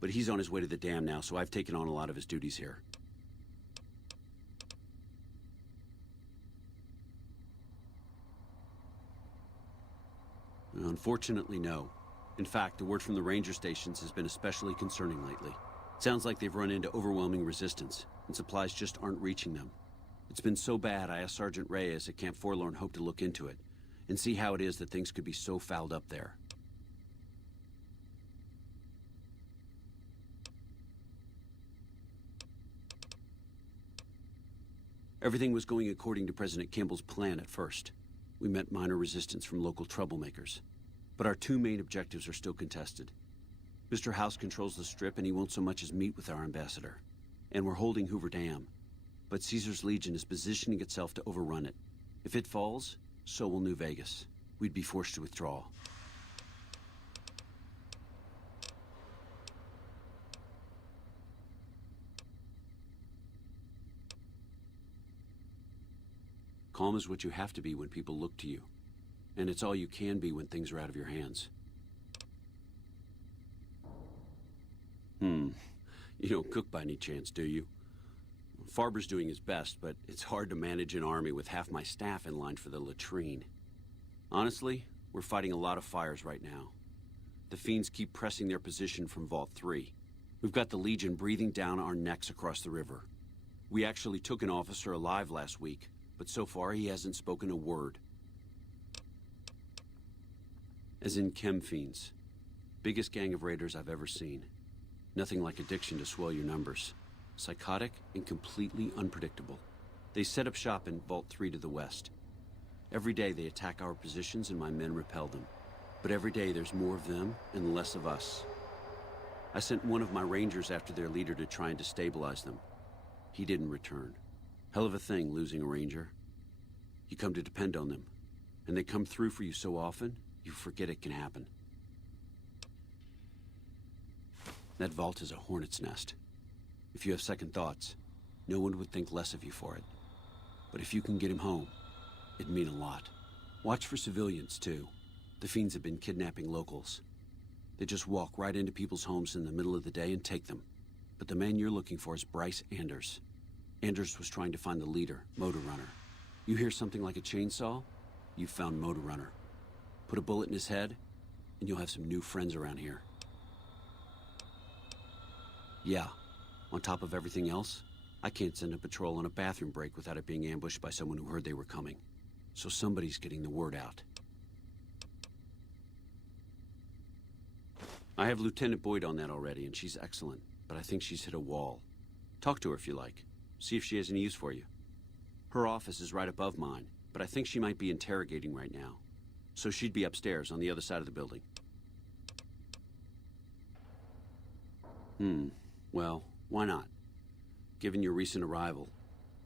but he's on his way to the dam now, so I've taken on a lot of his duties here. Unfortunately, no. In fact, the word from the ranger stations has been especially concerning lately. Sounds like they've run into overwhelming resistance, and supplies just aren't reaching them. It's been so bad, I asked Sergeant Reyes at Camp Forlorn Hope to look into it, and see how it is that things could be so fouled up there. Everything was going according to President Kimball's plan at first. We met minor resistance from local troublemakers. But our two main objectives are still contested. Mr. House controls the Strip, and he won't so much as meet with our ambassador. And we're holding Hoover Dam. But Caesar's Legion is positioning itself to overrun it. If it falls, so will New Vegas. We'd be forced to withdraw. Calm is what you have to be when people look to you. And it's all you can be when things are out of your hands. You don't cook by any chance, do you? Farber's doing his best, but it's hard to manage an army with half my staff in line for the latrine. Honestly, we're fighting a lot of fires right now. The fiends keep pressing their position from Vault 3. We've got the Legion breathing down our necks across the river. We actually took an officer alive last week, but so far he hasn't spoken a word. As in chem fiends. Biggest gang of raiders I've ever seen. Nothing like addiction to swell your numbers. Psychotic and completely unpredictable. They set up shop in Vault 3 to the west. Every day they attack our positions and my men repel them. But every day there's more of them and less of us. I sent one of my rangers after their leader to try and destabilize them. He didn't return. Hell of a thing, losing a ranger. You come to depend on them, and they come through for you so often, you forget it can happen. That vault is a hornet's nest. If you have second thoughts, no one would think less of you for it. But if you can get him home, it'd mean a lot. Watch for civilians, too. The fiends have been kidnapping locals. They just walk right into people's homes in the middle of the day and take them. But the man you're looking for is Bryce Anders. Anders was trying to find the leader, Motor Runner. You hear something like a chainsaw? You've found Motor Runner. Put a bullet in his head, and you'll have some new friends around here. Yeah, on top of everything else, I can't send a patrol on a bathroom break without it being ambushed by someone who heard they were coming. So somebody's getting the word out. I have Lieutenant Boyd on that already, and she's excellent, but I think she's hit a wall. Talk to her if you like. See if she has any use for you. Her office is right above mine, but I think she might be interrogating right now. So she'd be upstairs on the other side of the building. Well, why not? Given your recent arrival,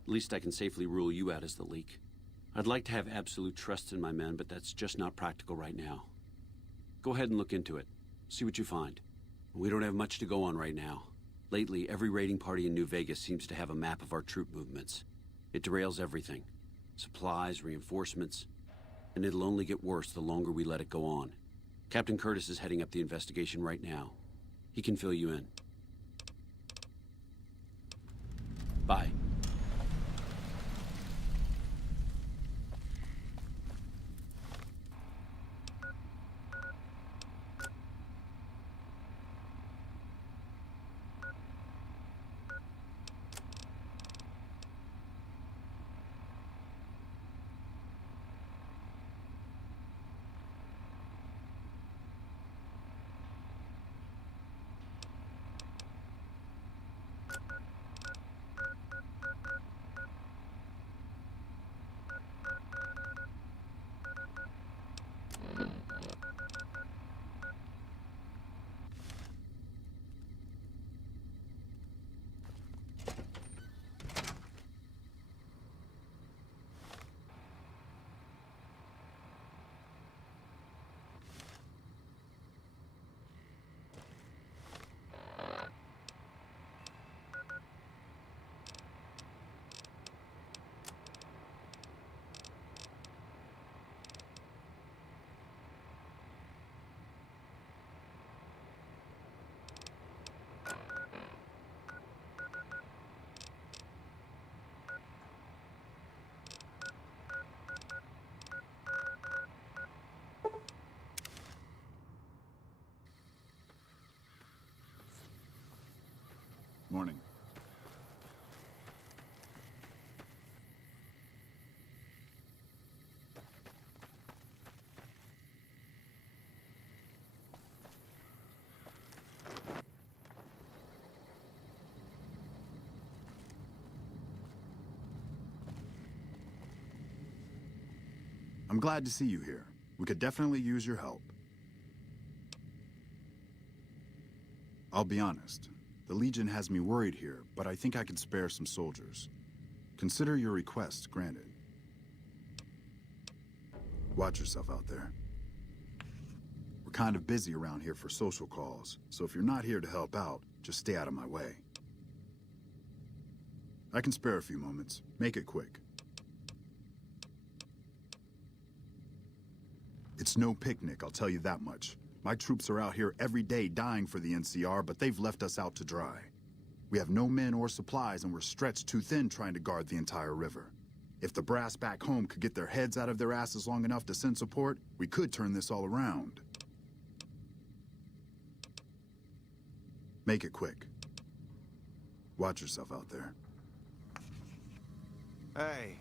at least I can safely rule you out as the leak. I'd like to have absolute trust in my men, but that's just not practical right now. Go ahead and look into it. See what you find. We don't have much to go on right now. Lately, every raiding party in New Vegas seems to have a map of our troop movements. It derails everything. Supplies, reinforcements, and it'll only get worse the longer we let it go on. Captain Curtis is heading up the investigation right now. He can fill you in. Bye. Morning. I'm glad to see you here. We could definitely use your help. I'll be honest. The Legion has me worried here, but I think I can spare some soldiers. Consider your request granted. Watch yourself out there. We're kind of busy around here for social calls, so if you're not here to help out, just stay out of my way. I can spare a few moments. Make it quick. It's no picnic, I'll tell you that much. My troops are out here every day dying for the NCR, but they've left us out to dry. We have no men or supplies, and we're stretched too thin trying to guard the entire river. If the brass back home could get their heads out of their asses long enough to send support, we could turn this all around. Make it quick. Watch yourself out there. Hey.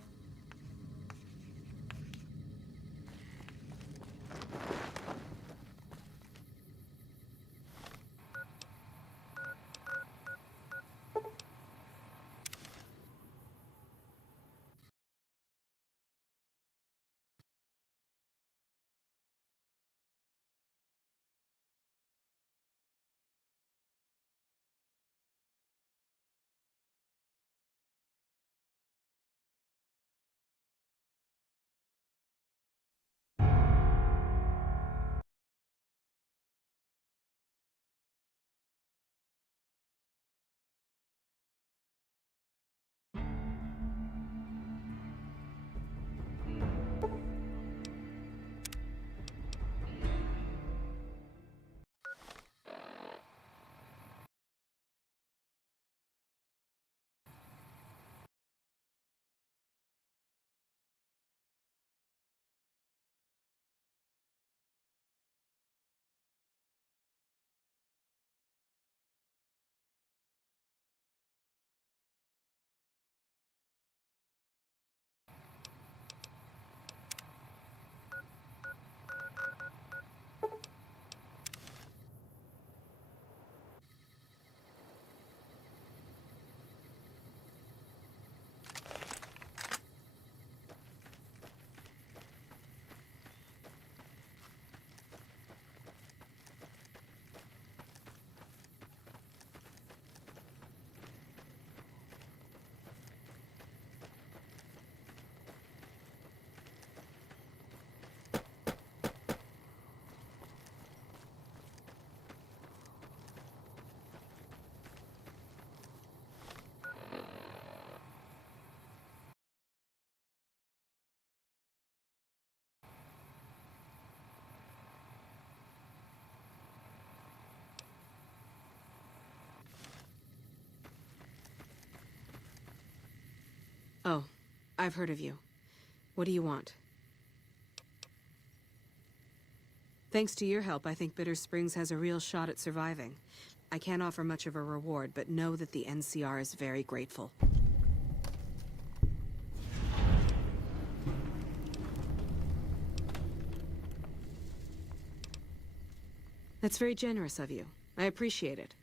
Oh, I've heard of you. What do you want? Thanks to your help, I think Bitter Springs has a real shot at surviving. I can't offer much of a reward, but know that the NCR is very grateful. That's very generous of you. I appreciate it.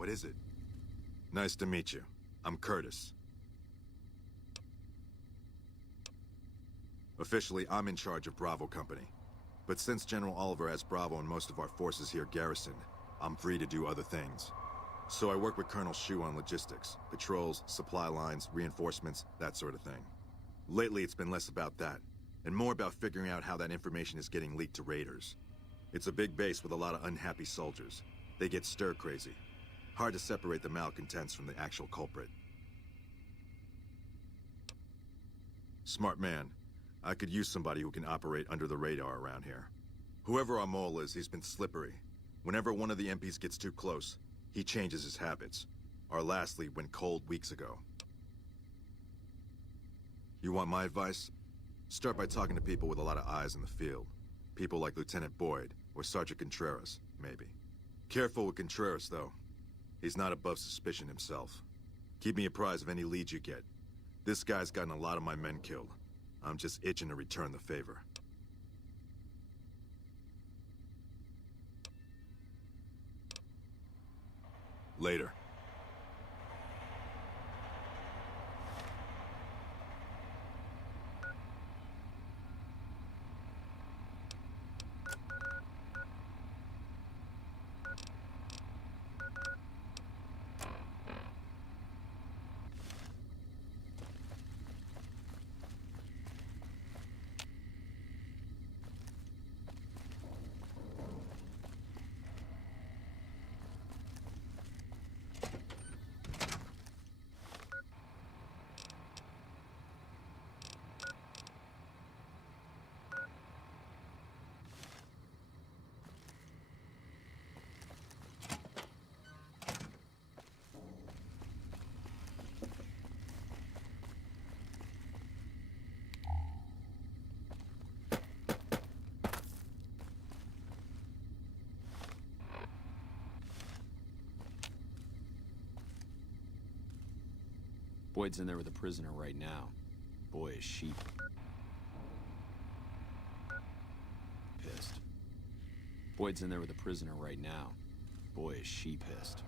What is it? Nice to meet you. I'm Curtis. Officially, I'm in charge of Bravo Company. But since General Oliver has Bravo and most of our forces here garrisoned, I'm free to do other things. So I work with Colonel Shu on logistics, patrols, supply lines, reinforcements, that sort of thing. Lately, it's been less about that, and more about figuring out how that information is getting leaked to raiders. It's a big base with a lot of unhappy soldiers. They get stir-crazy. Hard to separate the malcontents from the actual culprit. Smart man. I could use somebody who can operate under the radar around here. Whoever our mole is, he's been slippery. Whenever one of the MPs gets too close, he changes his habits. Our last lead went cold weeks ago. You want my advice? Start by talking to people with a lot of eyes in the field. People like Lieutenant Boyd, or Sergeant Contreras, maybe. Careful with Contreras, though. He's not above suspicion himself. Keep me apprised of any leads you get. This guy's gotten a lot of my men killed. I'm just itching to return the favor. Later. Boyd's in there with a prisoner right now. Boy, is she pissed. Boyd's in there with a prisoner right now. Boy, is she pissed.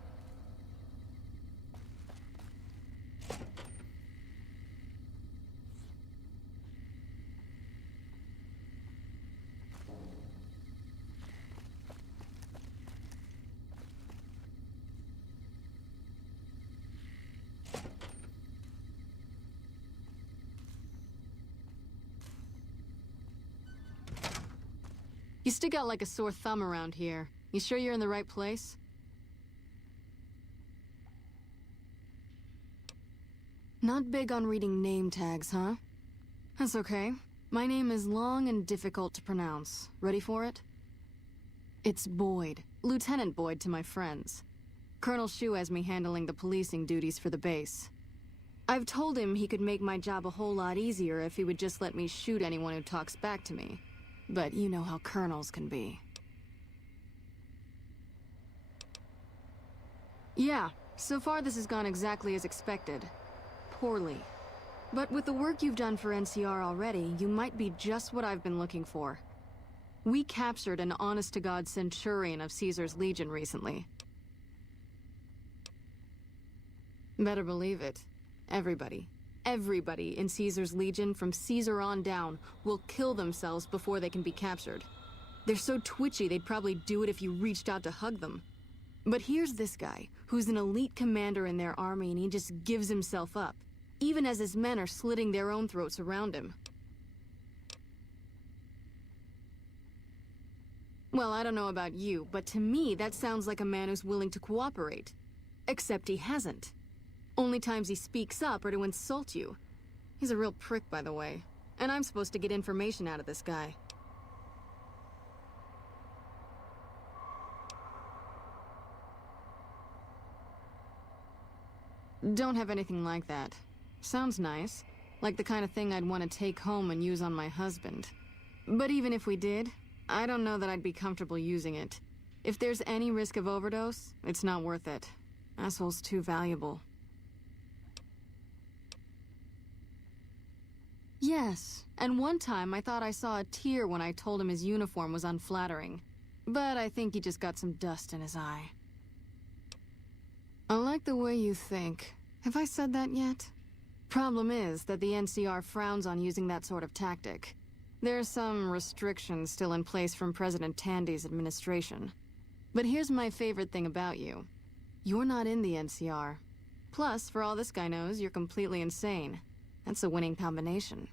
You stick out like a sore thumb around here. You sure you're in the right place? Not big on reading name tags, huh? That's okay. My name is long and difficult to pronounce. Ready for it? It's Boyd. Lieutenant Boyd to my friends. Colonel Shu has me handling the policing duties for the base. I've told him he could make my job a whole lot easier if he would just let me shoot anyone who talks back to me. But you know how colonels can be. Yeah, so far this has gone exactly as expected. Poorly. But with the work you've done for NCR already, you might be just what I've been looking for. We captured an honest-to-God centurion of Caesar's Legion recently. Better believe it. Everybody in Caesar's Legion from Caesar on down will kill themselves before they can be captured. They're so twitchy they'd probably do it if you reached out to hug them. But here's this guy, who's an elite commander in their army, and he just gives himself up, even as his men are slitting their own throats around him. Well, I don't know about you, but to me that sounds like a man who's willing to cooperate. Except he hasn't. Only times he speaks up are to insult you. He's a real prick, by the way. And I'm supposed to get information out of this guy. Don't have anything like that. Sounds nice. Like the kind of thing I'd want to take home and use on my husband. But even if we did, I don't know that I'd be comfortable using it. If there's any risk of overdose, it's not worth it. Asshole's too valuable. Yes, and one time I thought I saw a tear when I told him his uniform was unflattering. But I think he just got some dust in his eye. I like the way you think. Have I said that yet? Problem is that the NCR frowns on using that sort of tactic. There are some restrictions still in place from President Tandy's administration. But here's my favorite thing about you. You're not in the NCR. Plus, for all this guy knows, you're completely insane. That's a winning combination.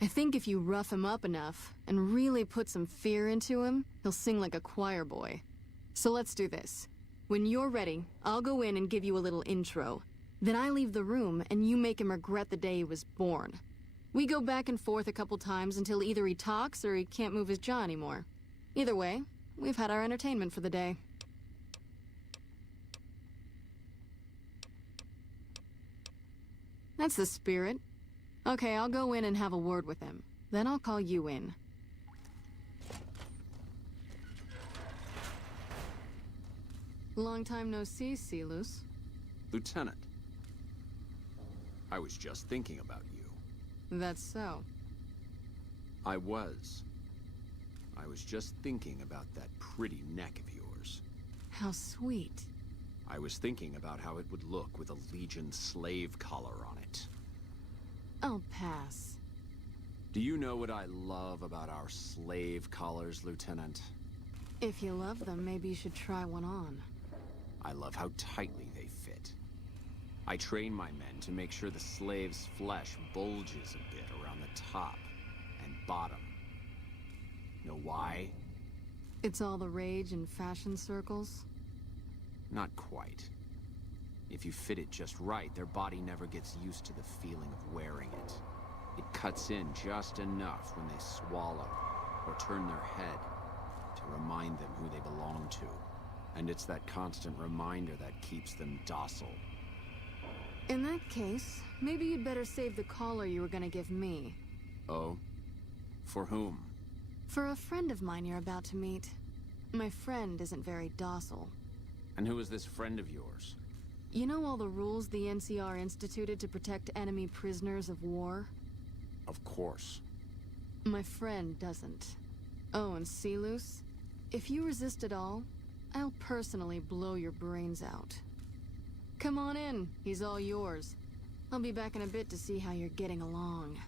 I think if you rough him up enough, and really put some fear into him, he'll sing like a choir boy. So let's do this. When you're ready, I'll go in and give you a little intro. Then I leave the room, and you make him regret the day he was born. We go back and forth a couple times until either he talks or he can't move his jaw anymore. Either way, we've had our entertainment for the day. That's the spirit. Okay, I'll go in and have a word with him. Then I'll call you in. Long time no see, Silus. Lieutenant, I was just thinking about you. That's so. I was just thinking about that pretty neck of yours. How sweet. I was thinking about how it would look with a Legion slave collar on it. I'll pass. Do you know what I love about our slave collars, Lieutenant? If you love them, maybe you should try one on. I love how tightly they fit. I train my men to make sure the slave's flesh bulges a bit around the top and bottom. Know why? It's all the rage in fashion circles? Not quite. If you fit it just right, their body never gets used to the feeling of wearing it. It cuts in just enough when they swallow or turn their head to remind them who they belong to. And it's that constant reminder that keeps them docile. In that case, maybe you'd better save the collar you were gonna give me. Oh? For whom? For a friend of mine you're about to meet. My friend isn't very docile. And who is this friend of yours? You know all the rules the NCR instituted to protect enemy prisoners of war? Of course. My friend doesn't. Oh, and Silus, if you resist at all, I'll personally blow your brains out. Come on in, he's all yours. I'll be back in a bit to see how you're getting along.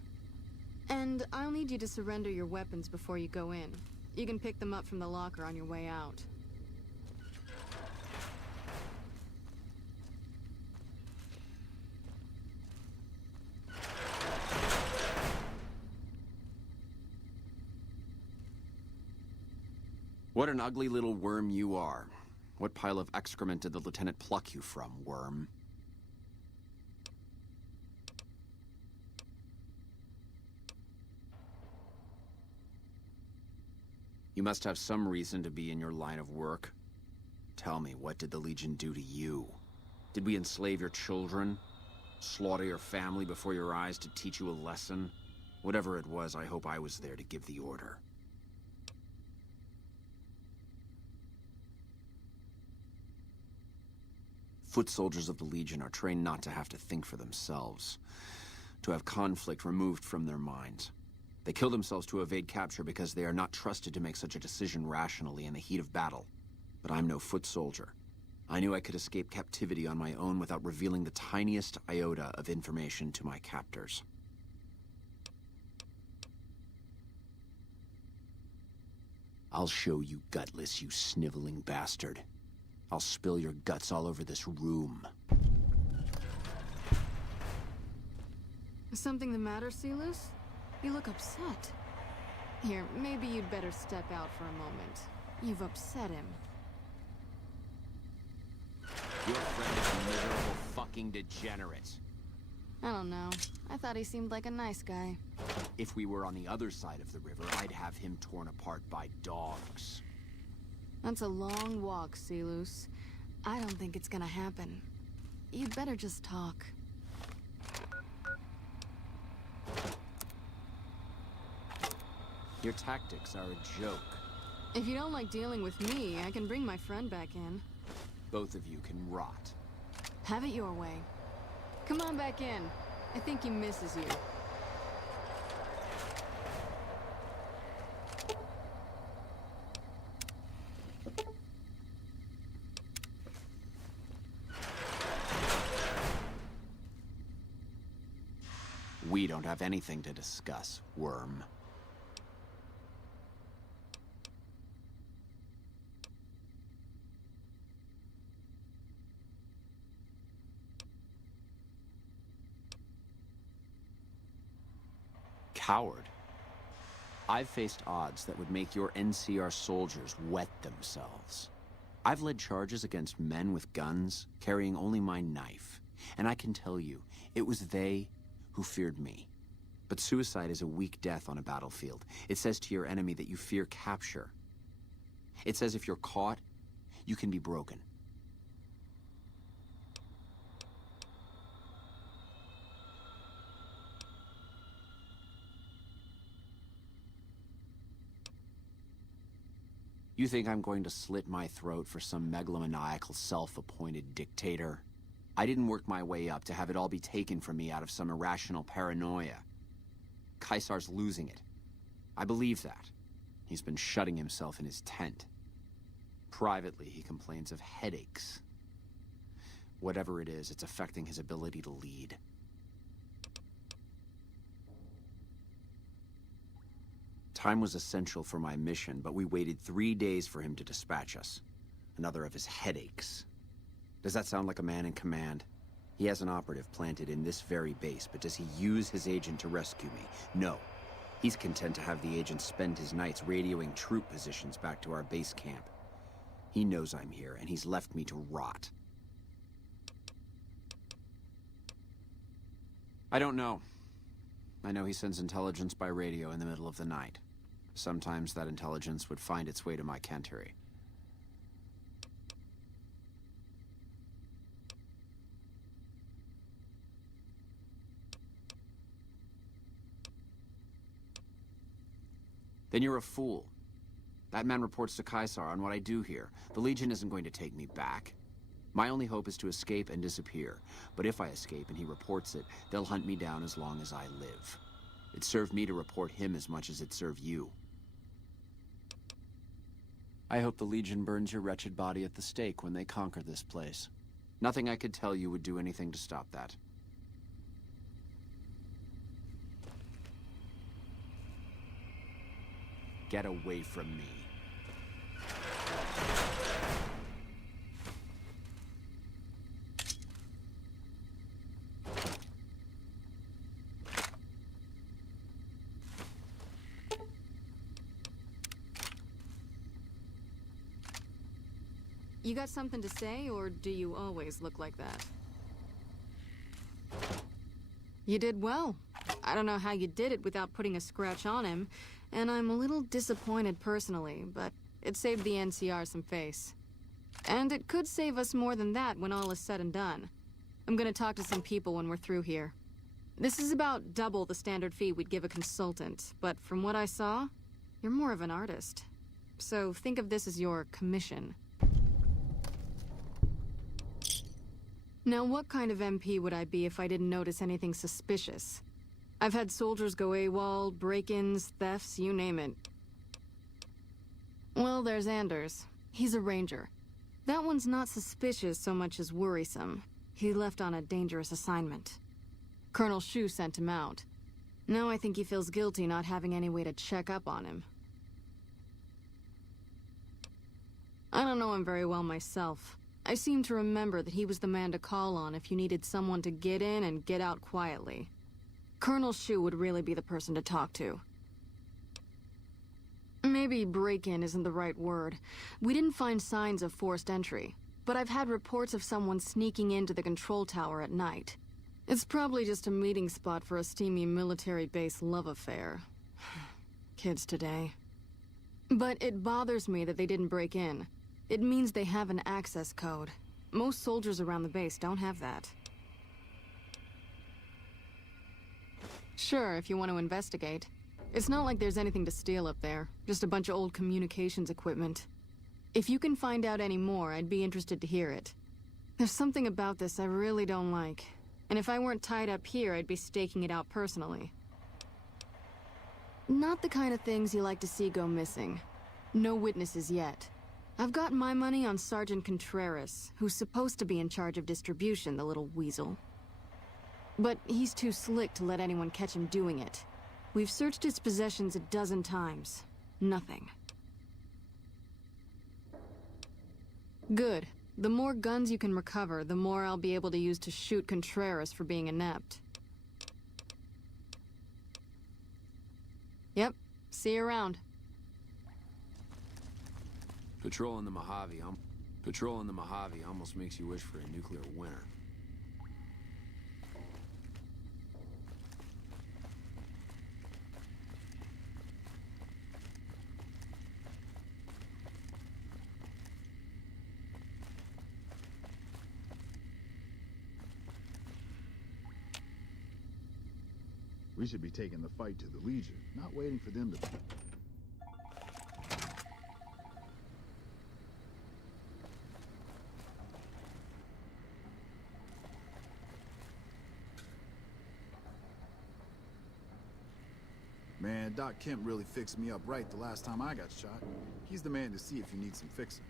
And I'll need you to surrender your weapons before you go in. You can pick them up from the locker on your way out. What an ugly little worm you are. What pile of excrement did the lieutenant pluck you from, worm? You must have some reason to be in your line of work. Tell me, what did the Legion do to you? Did we enslave your children? Slaughter your family before your eyes to teach you a lesson? Whatever it was, I hope I was there to give the order. Foot soldiers of the Legion are trained not to have to think for themselves, to have conflict removed from their minds. They kill themselves to evade capture because they are not trusted to make such a decision rationally in the heat of battle. But I'm no foot soldier. I knew I could escape captivity on my own without revealing the tiniest iota of information to my captors. I'll show you gutless, you sniveling bastard. I'll spill your guts all over this room. Is something the matter, Silus? You look upset. Here, maybe you'd better step out for a moment. You've upset him. Your friend is a miserable fucking degenerate. I don't know. I thought he seemed like a nice guy. If we were on the other side of the river, I'd have him torn apart by dogs. That's a long walk, Silus. I don't think it's gonna happen. You'd better just talk. Your tactics are a joke. If you don't like dealing with me, I can bring my friend back in. Both of you can rot. Have it your way. Come on back in. I think he misses you. We don't have anything to discuss, worm. Coward. I've faced odds that would make your NCR soldiers wet themselves. I've led charges against men with guns, carrying only my knife. And I can tell you, it was they who feared me. But suicide is a weak death on a battlefield. It says to your enemy that you fear capture. It says if you're caught, you can be broken. You think I'm going to slit my throat for some megalomaniacal self-appointed dictator? I didn't work my way up to have it all be taken from me out of some irrational paranoia. Caesar's losing it. I believe that. He's been shutting himself in his tent. Privately, he complains of headaches. Whatever it is, it's affecting his ability to lead. Time was essential for my mission, but we waited 3 days for him to dispatch us. Another of his headaches. Does that sound like a man in command? He has an operative planted in this very base, but does he use his agent to rescue me? No. He's content to have the agent spend his nights radioing troop positions back to our base camp. He knows I'm here, and he's left me to rot. I don't know. I know he sends intelligence by radio in the middle of the night. Sometimes that intelligence would find its way to my cantery. Then you're a fool. That man reports to Caesar on what I do here. The Legion isn't going to take me back. My only hope is to escape and disappear. But if I escape and he reports it, they'll hunt me down as long as I live. It served me to report him as much as it served you. I hope the Legion burns your wretched body at the stake when they conquer this place. Nothing I could tell you would do anything to stop that. Get away from me. You got something to say, or do you always look like that? You did well. I don't know how you did it without putting a scratch on him, and I'm a little disappointed personally, but it saved the NCR some face. And it could save us more than that when all is said and done. I'm gonna talk to some people when we're through here. This is about double the standard fee we'd give a consultant, but from what I saw, you're more of an artist. So think of this as your commission. Now, what kind of MP would I be if I didn't notice anything suspicious? I've had soldiers go AWOL, break-ins, thefts, you name it. Well, there's Anders. He's a ranger. That one's not suspicious so much as worrisome. He left on a dangerous assignment. Colonel Shu sent him out. Now I think he feels guilty not having any way to check up on him. I don't know him very well myself. I seem to remember that he was the man to call on if you needed someone to get in and get out quietly. Colonel Shu would really be the person to talk to. Maybe break-in isn't the right word. We didn't find signs of forced entry, but I've had reports of someone sneaking into the control tower at night. It's probably just a meeting spot for a steamy military base love affair. Kids today. But it bothers me that they didn't break in. It means they have an access code. Most soldiers around the base don't have that. Sure, if you want to investigate. It's not like there's anything to steal up there. Just a bunch of old communications equipment. If you can find out any more, I'd be interested to hear it. There's something about this I really don't like. And if I weren't tied up here, I'd be staking it out personally. Not the kind of things you like to see go missing. No witnesses yet. I've got my money on Sergeant Contreras, who's supposed to be in charge of distribution, the little weasel. But he's too slick to let anyone catch him doing it. We've searched his possessions a dozen times. Nothing. Good. The more guns you can recover, the more I'll be able to use to shoot Contreras for being inept. Yep. See you around. Patrolling the Mojave, huh? Patrolling the Mojave almost makes you wish for a nuclear winter. We should be taking the fight to the Legion, not waiting for them to... Man, Doc Kemp really fixed me up right the last time I got shot. He's the man to see if you need some fixing.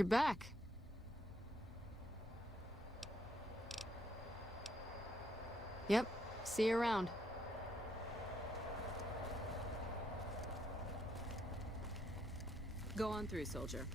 You're back. Yep. See you around. Go on through, soldier.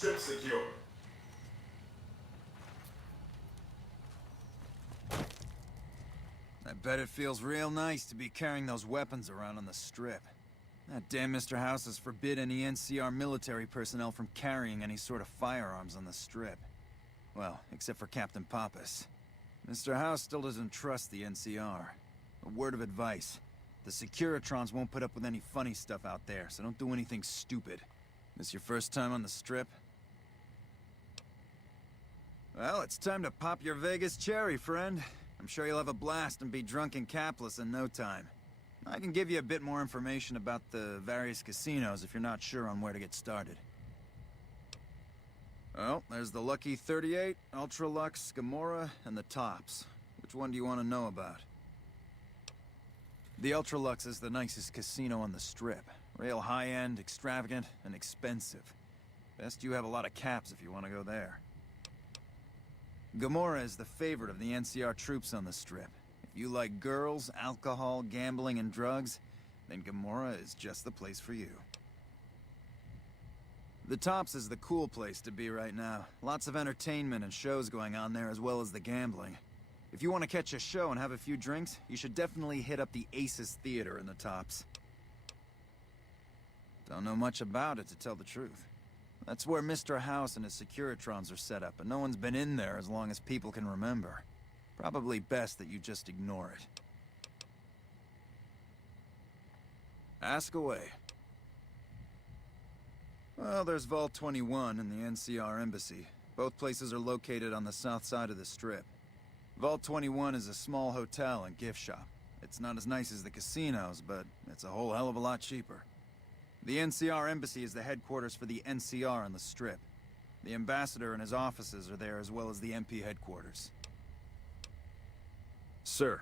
Strip secure. I bet it feels real nice to be carrying those weapons around on the Strip. That damn Mr. House has forbid any NCR military personnel from carrying any sort of firearms on the Strip. Well, except for Captain Pappas. Mr. House still doesn't trust the NCR. A word of advice. The Securitrons won't put up with any funny stuff out there, so don't do anything stupid. This your first time on the Strip? Well, it's time to pop your Vegas cherry, friend. I'm sure you'll have a blast and be drunk and capless in no time. I can give you a bit more information about the various casinos if you're not sure on where to get started. Well, there's the Lucky 38, Ultra Lux, Gomorrah, and the Tops. Which one do you want to know about? The Ultra Lux is the nicest casino on the Strip. Real high-end, extravagant, and expensive. Best you have a lot of caps if you want to go there. Gomorrah is the favorite of the NCR troops on the Strip. If you like girls, alcohol, gambling, and drugs, then Gomorrah is just the place for you. The Tops is the cool place to be right now. Lots of entertainment and shows going on there as well as the gambling. If you want to catch a show and have a few drinks, you should definitely hit up the Aces Theater in the Tops. Don't know much about it, to tell the truth. That's where Mr. House and his Securitrons are set up, and no one's been in there as long as people can remember. Probably best that you just ignore it. Ask away. Well, there's Vault 21 and the NCR Embassy. Both places are located on the south side of the Strip. Vault 21 is a small hotel and gift shop. It's not as nice as the casinos, but it's a whole hell of a lot cheaper. The NCR Embassy is the headquarters for the NCR on the Strip. The ambassador and his offices are there as well as the MP headquarters. Sir.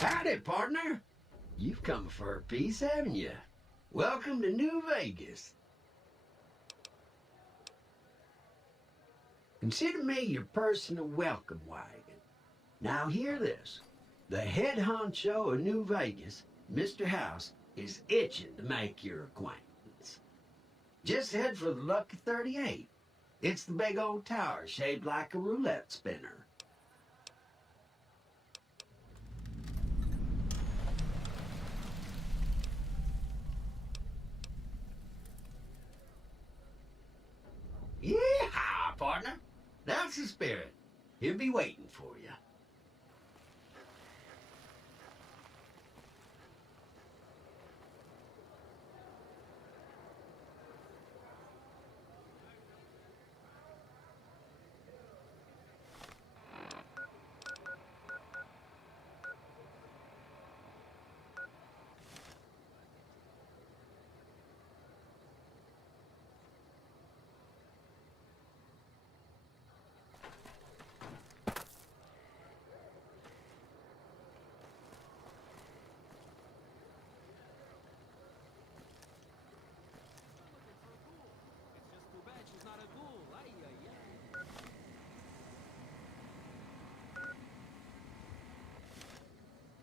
Howdy, partner. You've come for a piece, haven't you? Welcome to New Vegas. Consider me your personal welcome wagon. Now hear this. The head honcho of New Vegas, Mr. House, is itching to make your acquaintance. Just head for the Lucky 38. It's the big old tower shaped like a roulette spinner. Yeah, partner. That's the spirit. He'll be waiting for you.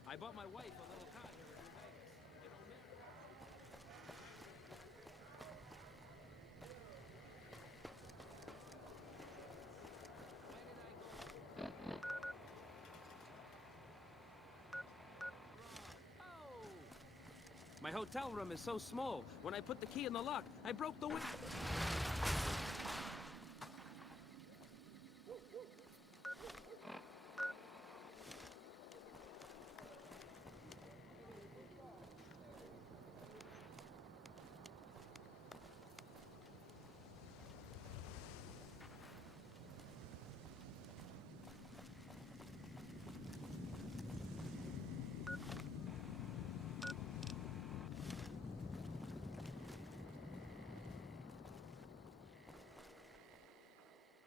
I bought my wife a little cot here in New Vegas. My hotel room is so small. When I put the key in the lock, I broke the window.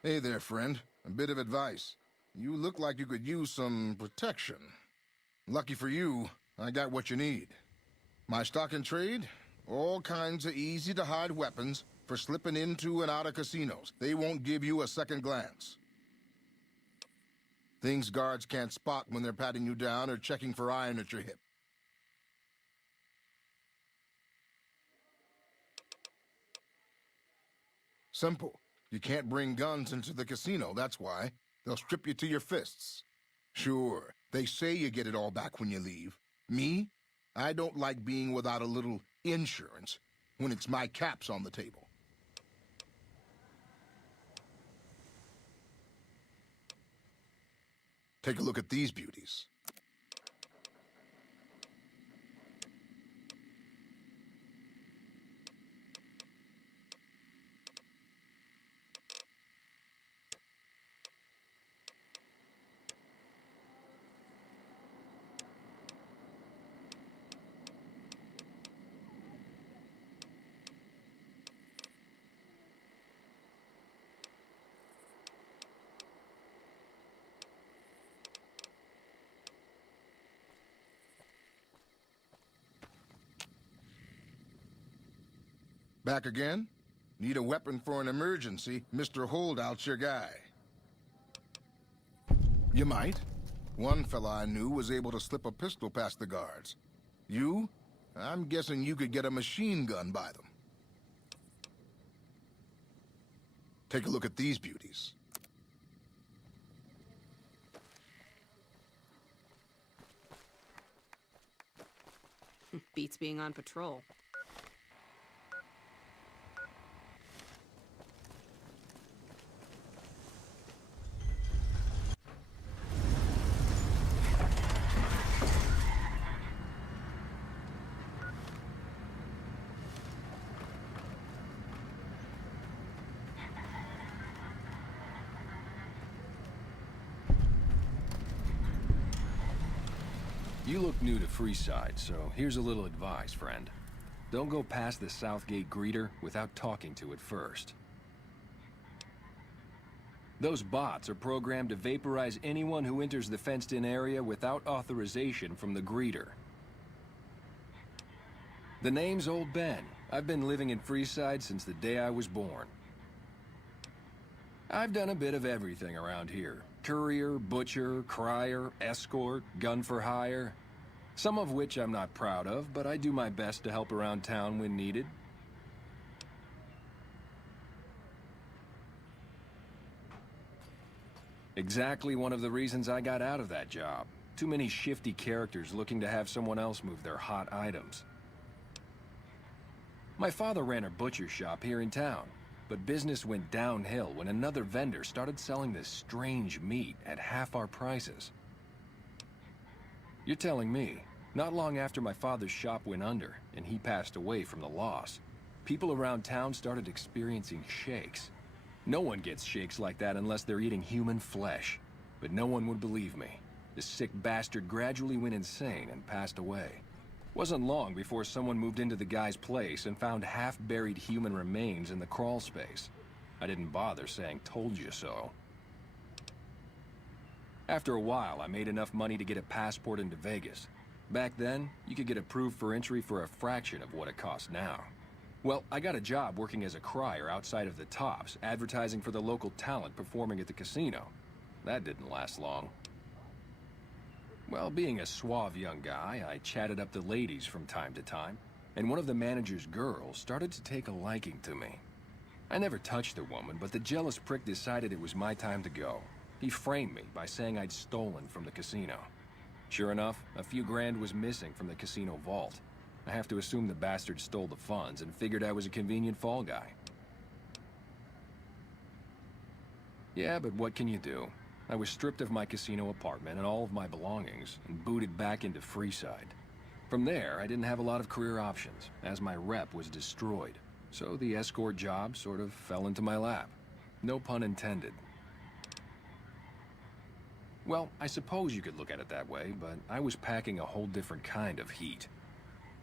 Hey there, friend. A bit of advice. You look like you could use some protection. Lucky for you, I got what you need. My stock and trade? All kinds of easy-to-hide weapons for slipping into and out of casinos. They won't give you a second glance. Things guards can't spot when they're patting you down or checking for iron at your hip. Simple. You can't bring guns into the casino, that's why. They'll strip you to your fists. Sure, they say you get it all back when you leave. Me? I don't like being without a little insurance when it's my caps on the table. Take a look at these beauties. Back again? Need a weapon for an emergency? Mr. Holdout's your guy. You might. One fella I knew was able to slip a pistol past the guards. You? I'm guessing you could get a machine gun by them. Take a look at these beauties. Beats being on patrol. You look new to Freeside, so here's a little advice, friend. Don't go past the Southgate greeter without talking to it first. Those bots are programmed to vaporize anyone who enters the fenced-in area without authorization from the greeter. The name's Old Ben. I've been living in Freeside since the day I was born. I've done a bit of everything around here. Courier, butcher, crier, escort, gun for hire. Some of which I'm not proud of, but I do my best to help around town when needed. Exactly one of the reasons I got out of that job. Too many shifty characters looking to have someone else move their hot items. My father ran a butcher shop here in town. But business went downhill when another vendor started selling this strange meat at half our prices. You're telling me, not long after my father's shop went under and he passed away from the loss, people around town started experiencing shakes. No one gets shakes like that unless they're eating human flesh. But no one would believe me. The sick bastard gradually went insane and passed away. Wasn't long before someone moved into the guy's place and found half-buried human remains in the crawl space. I didn't bother saying "told you so." After a while, I made enough money to get a passport into Vegas. Back then, you could get approved for entry for a fraction of what it costs now. Well, I got a job working as a crier outside of the Tops, advertising for the local talent performing at the casino. That didn't last long. Well, being a suave young guy, I chatted up the ladies from time to time, and one of the manager's girls started to take a liking to me. I never touched the woman, but the jealous prick decided it was my time to go. He framed me by saying I'd stolen from the casino. Sure enough, a few grand was missing from the casino vault. I have to assume the bastard stole the funds and figured I was a convenient fall guy. Yeah, but what can you do? I was stripped of my casino apartment and all of my belongings and booted back into Freeside. From there, I didn't have a lot of career options, as my rep was destroyed. So the escort job sort of fell into my lap. No pun intended. Well, I suppose you could look at it that way, but I was packing a whole different kind of heat.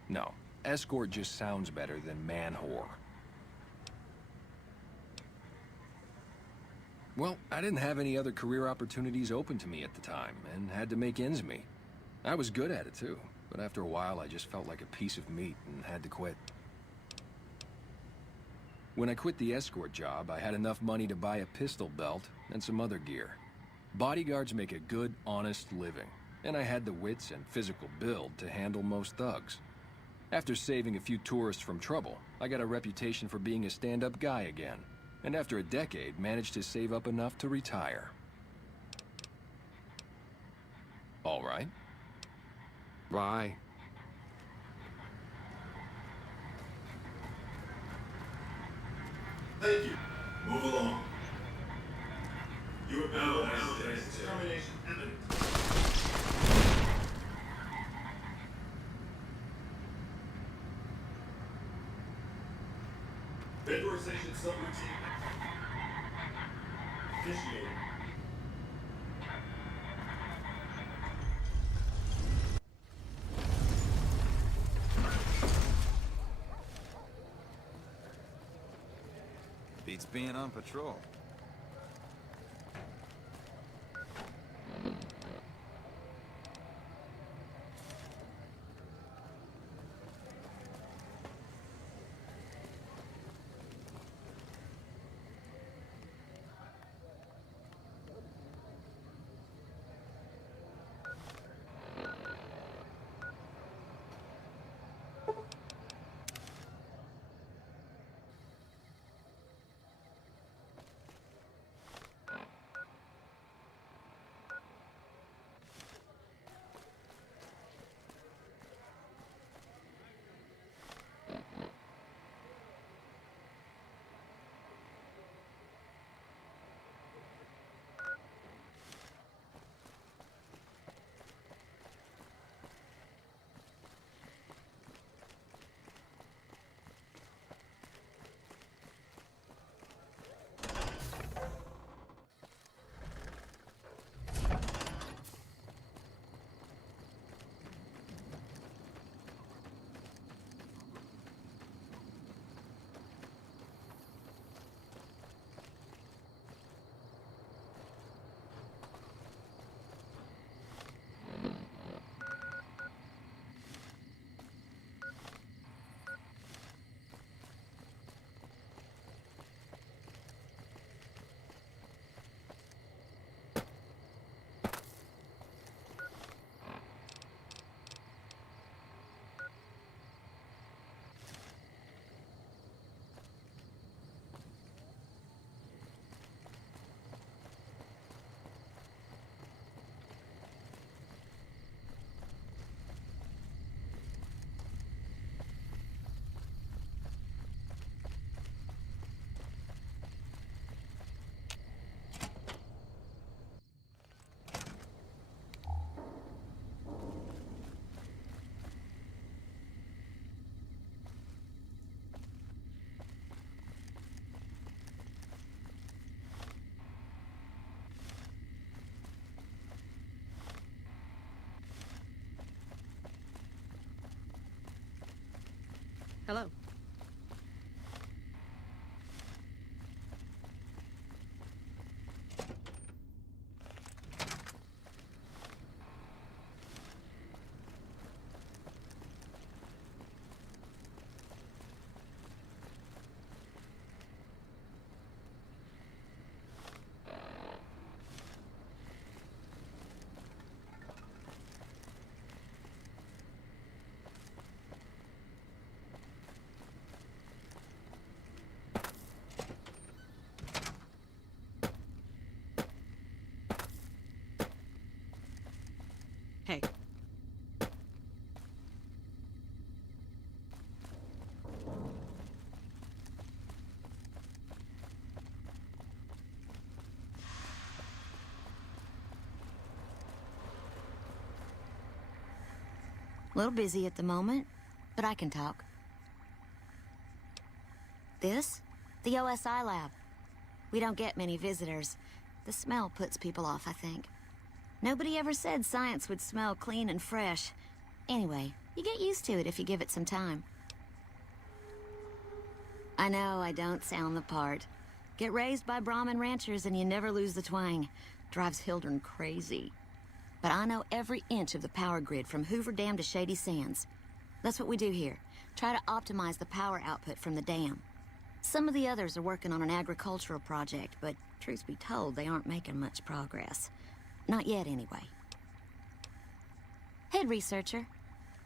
No, escort just sounds better than man-whore. Well, I didn't have any other career opportunities open to me at the time, and had to make ends meet. I was good at it too, but after a while I just felt like a piece of meat and had to quit. When I quit the escort job, I had enough money to buy a pistol belt and some other gear. Bodyguards make a good, honest living, and I had the wits and physical build to handle most thugs. After saving a few tourists from trouble, I got a reputation for being a stand-up guy again, and after a decade, managed to save up enough to retire. All right. Bye. Thank you. Move along. You have no termination imminent. Vaporization subroutine initiated. Beats being on patrol. Hello. Hey. A little busy at the moment, but I can talk. This? The OSI lab. We don't get many visitors. The smell puts people off, I think. Nobody ever said science would smell clean and fresh. Anyway, you get used to it if you give it some time. I know I don't sound the part. Get raised by Brahmin ranchers and you never lose the twang. Drives Hildren crazy. But I know every inch of the power grid from Hoover Dam to Shady Sands. That's what we do here. Try to optimize the power output from the dam. Some of the others are working on an agricultural project, but truth be told, they aren't making much progress. Not yet, anyway. Head researcher.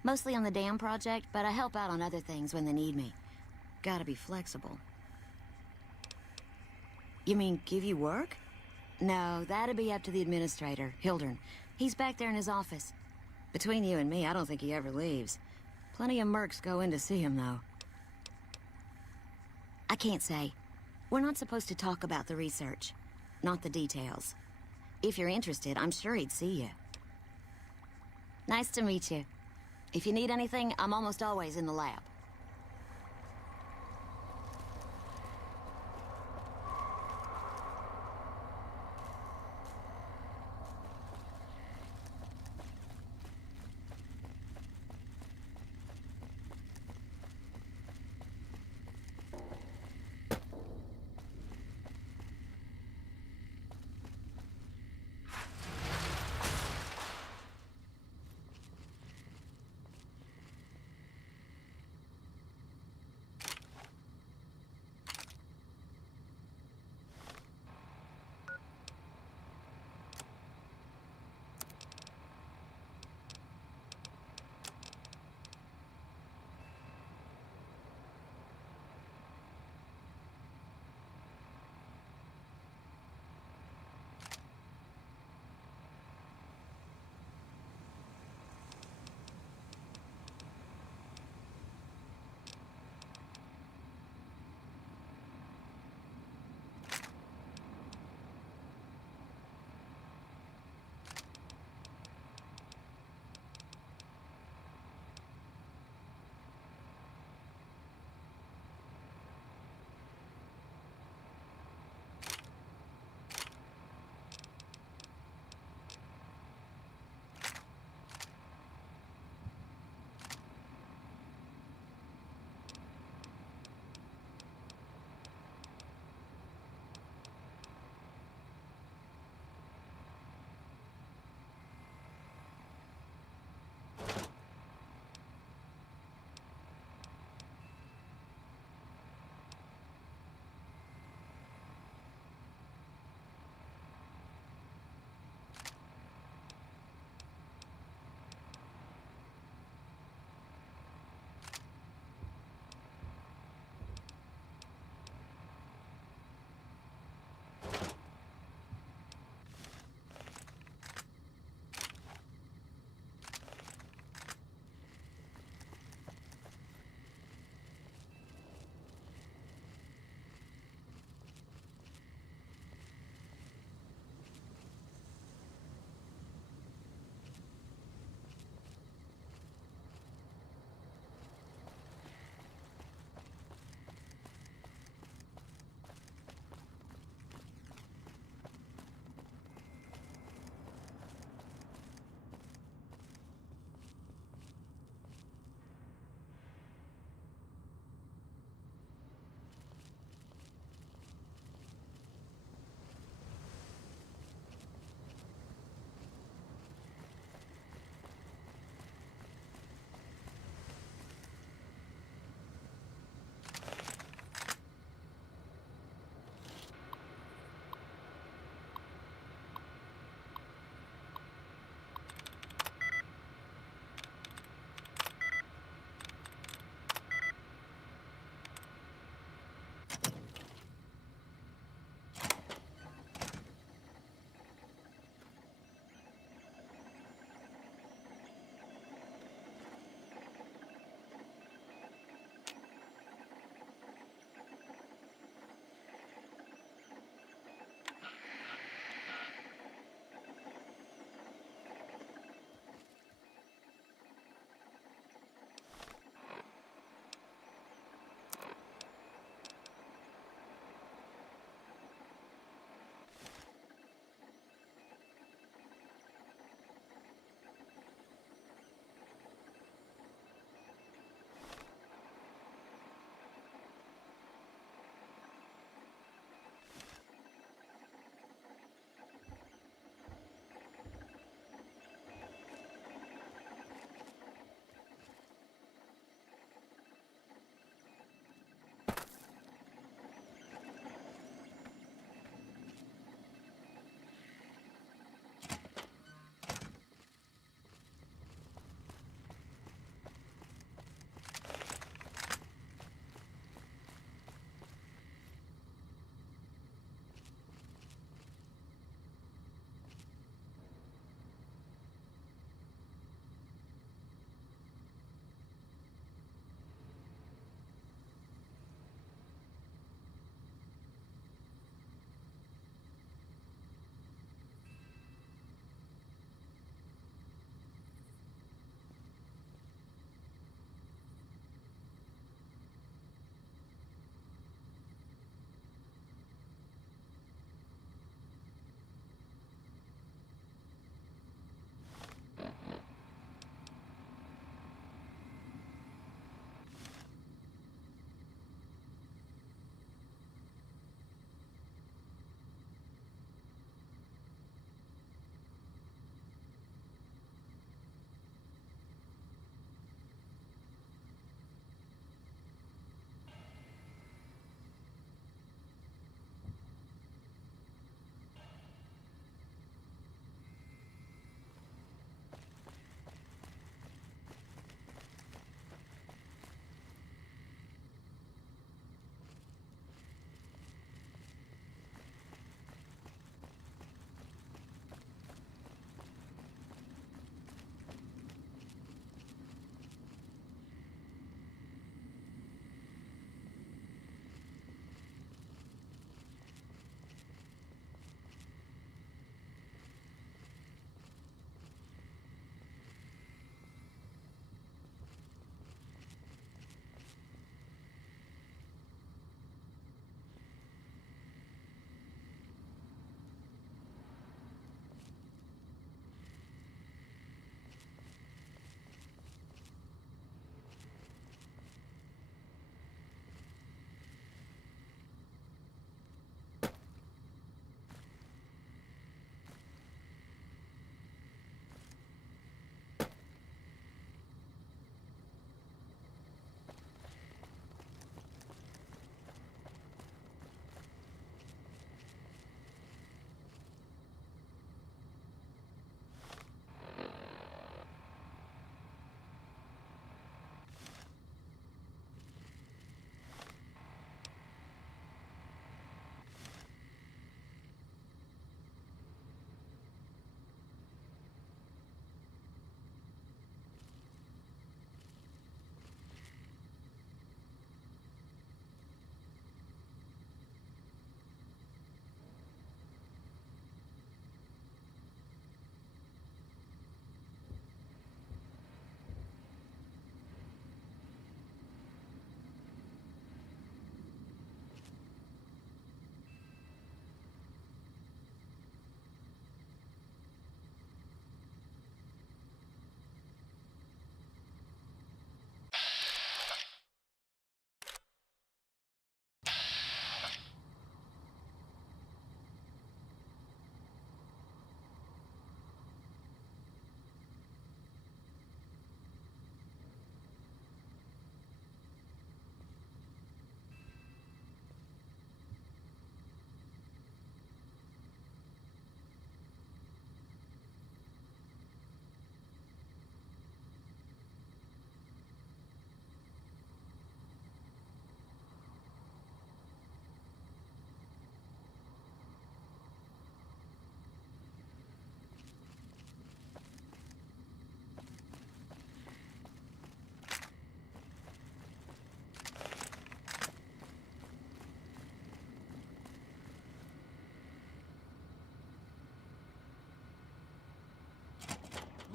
Mostly on the dam project, but I help out on other things when they need me. Gotta be flexible. You mean give you work? No, that'd be up to the administrator, Hildern. He's back there in his office. Between you and me, I don't think he ever leaves. Plenty of mercs go in to see him, though. I can't say. We're not supposed to talk about the research. Not the details. If you're interested, I'm sure he'd see you. Nice to meet you. If you need anything, I'm almost always in the lab.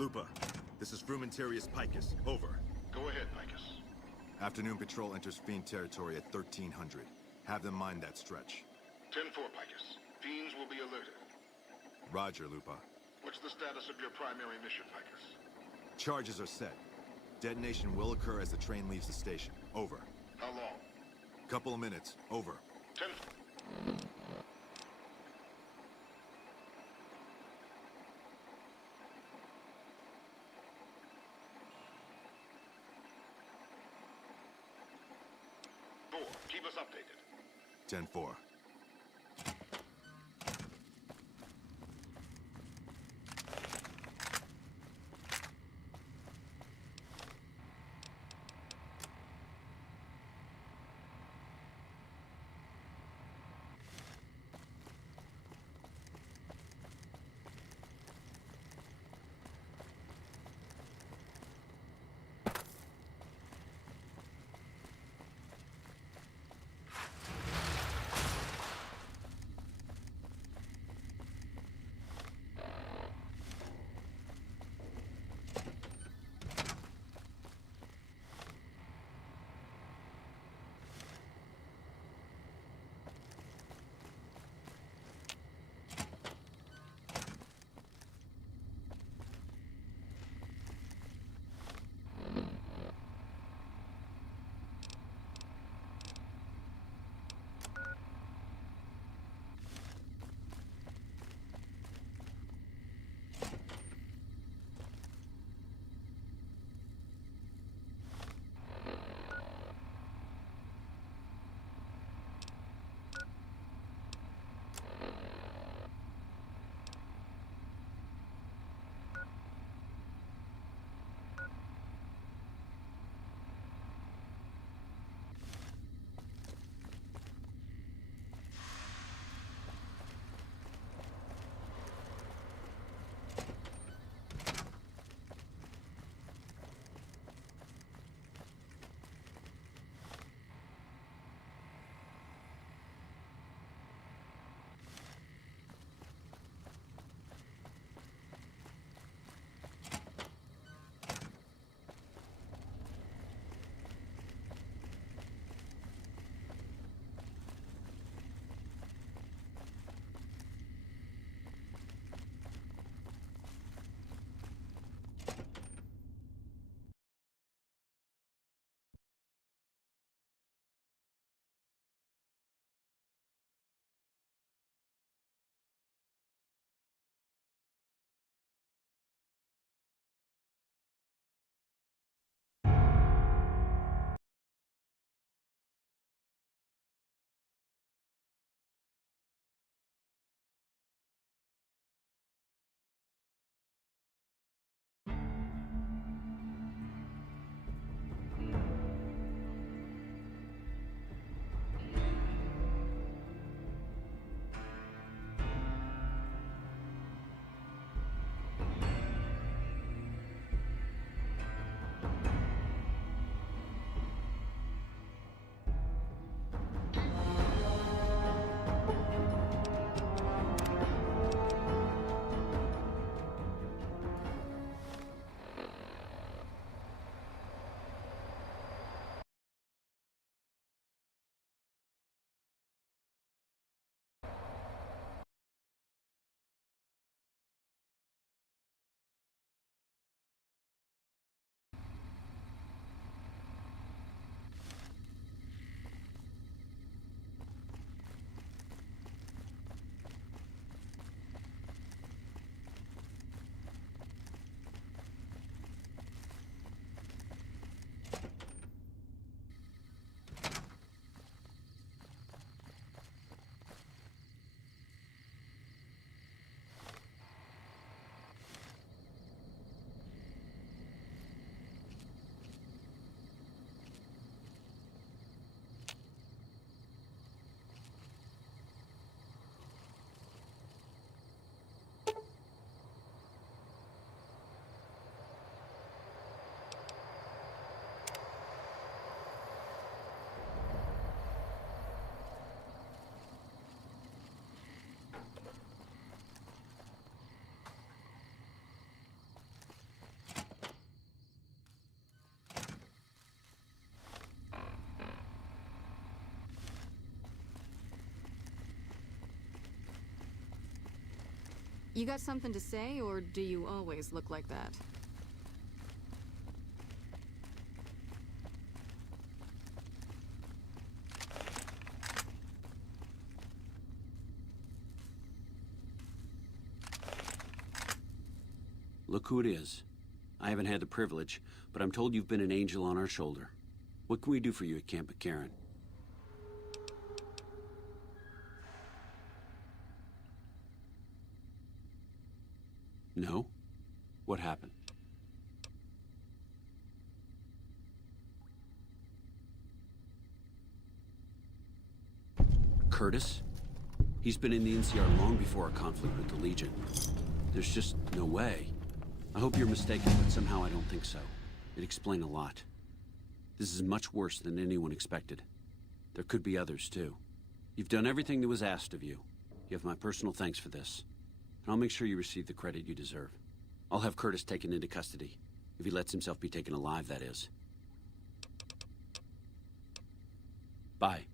Lupa, this is Frumentarius Picus. Over. Go ahead, Picus. Afternoon patrol enters Fiend territory at 1300. Have them mind that stretch. 10-4, Picus. Fiends will be alerted. Roger, Lupa. What's the status of your primary mission, Picus? Charges are set. Detonation will occur as the train leaves the station. Over. How long? Couple of minutes. Over. 10. Keep us updated. 10-4. You got something to say, or do you always look like that? Look who it is. I haven't had the privilege, but I'm told you've been an angel on our shoulder. What can we do for you at Camp McCarran? No? What happened? Curtis? He's been in the NCR long before our conflict with the Legion. There's just no way. I hope you're mistaken, but somehow I don't think so. It'd explain a lot. This is much worse than anyone expected. There could be others, too. You've done everything that was asked of you. You have my personal thanks for this. And I'll make sure you receive the credit you deserve. I'll have Curtis taken into custody. If he lets himself be taken alive, that is. Bye.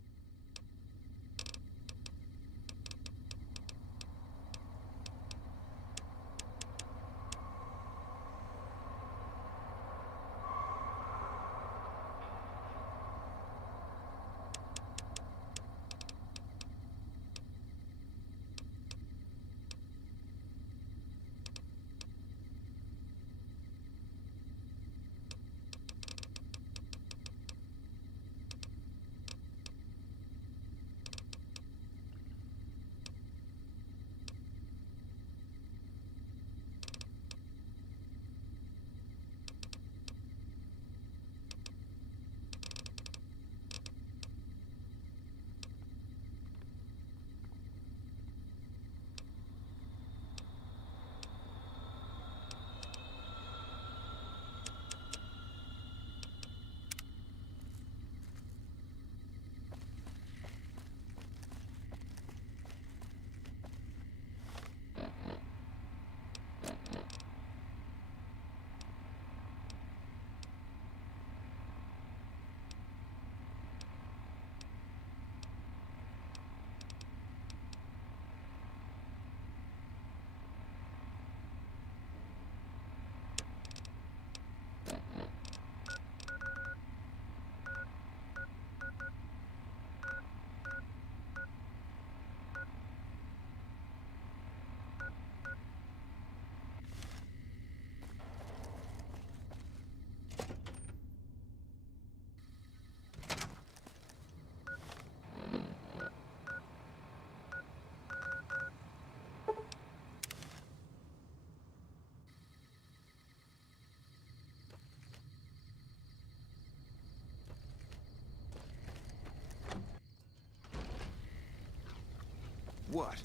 What?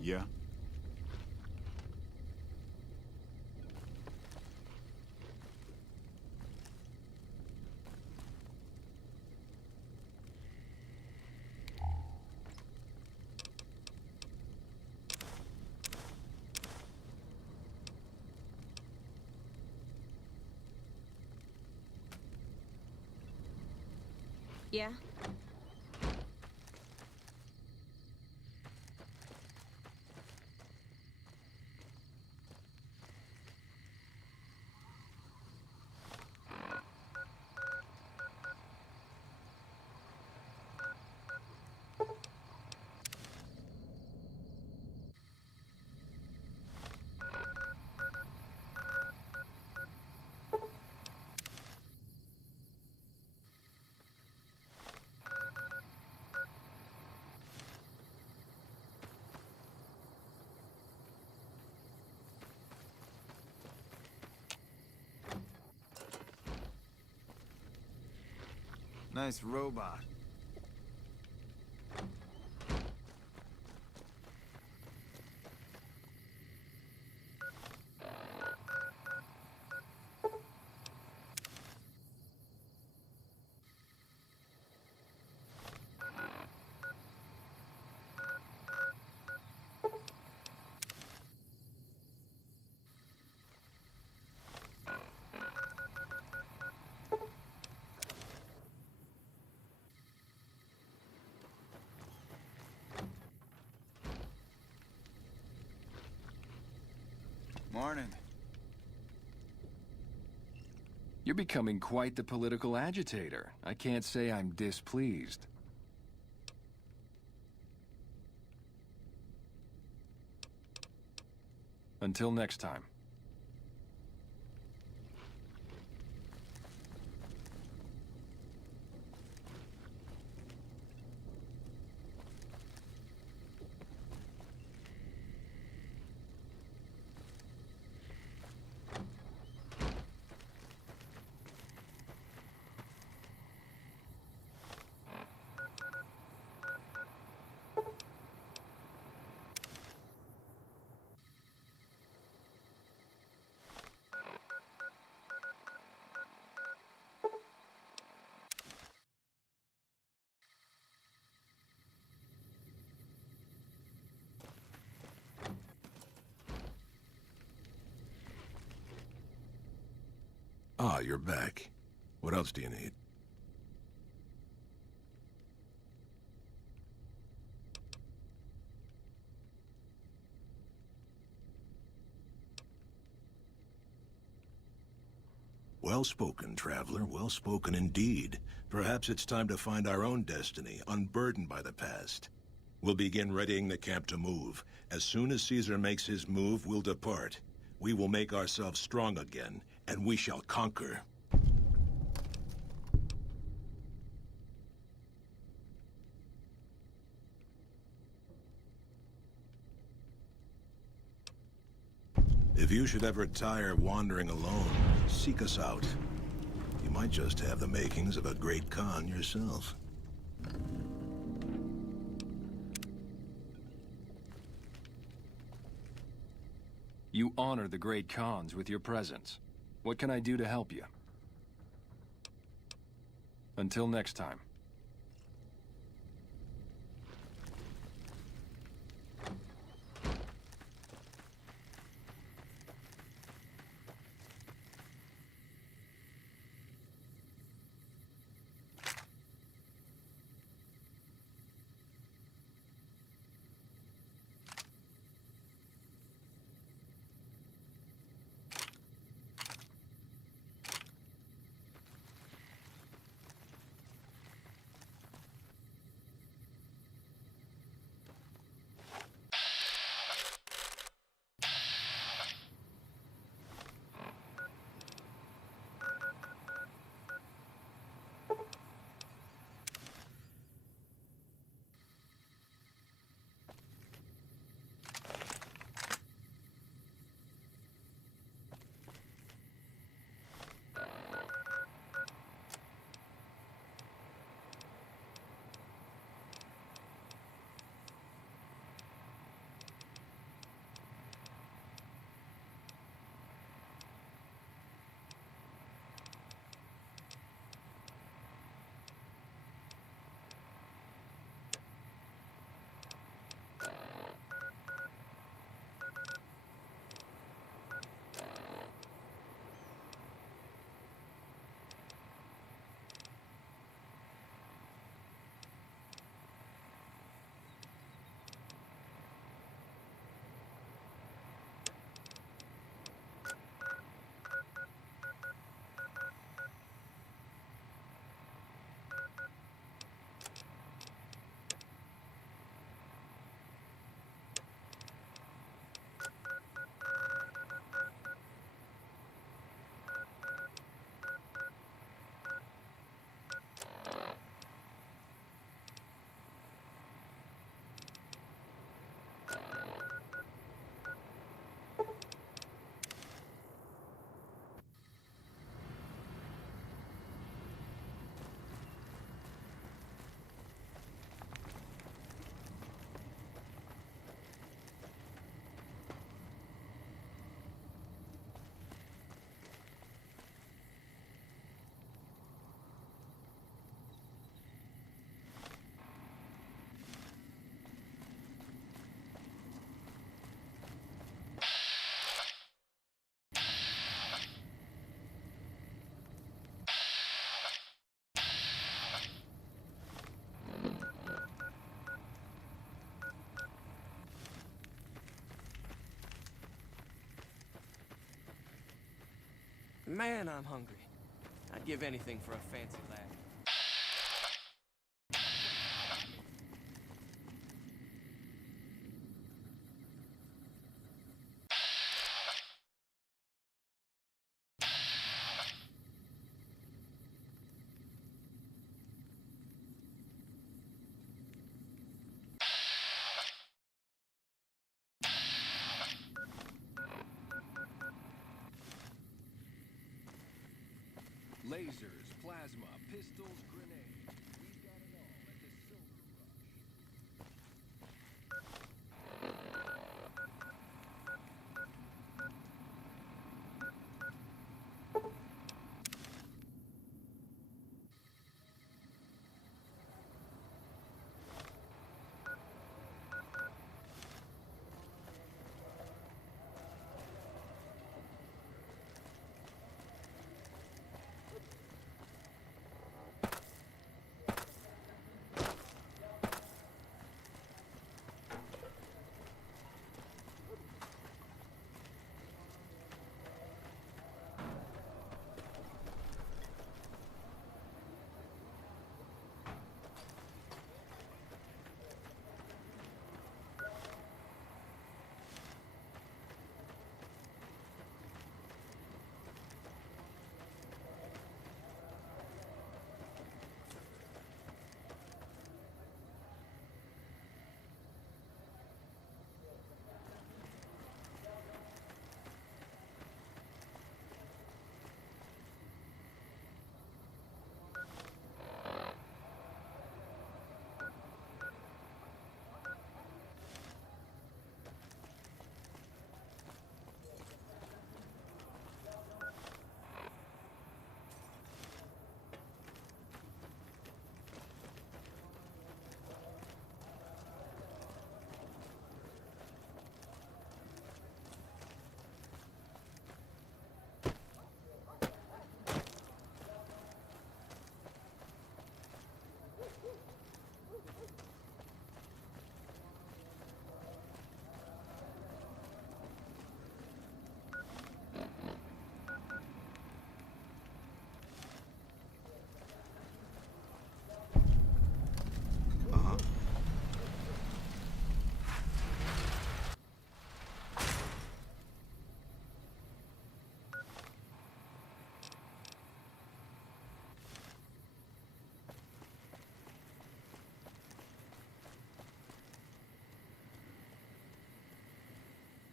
Yeah? Yeah? Nice robot. Morning. You're becoming quite the political agitator. I can't say I'm displeased. Until next time. Ah, you're back. What else do you need? Well spoken, traveler. Well spoken indeed. Perhaps it's time to find our own destiny, unburdened by the past. We'll begin readying the camp to move. As soon as Caesar makes his move, we'll depart. We will make ourselves strong again, and we shall conquer. If you should ever tire wandering alone, seek us out. You might just have the makings of a great Khan yourself. You honor the great Khans with your presence. What can I do to help you? Until next time. Man, I'm hungry. I'd give anything for a fancy lab. Lasers, plasma, pistols, grenades. We've got it all at the Silver Rush.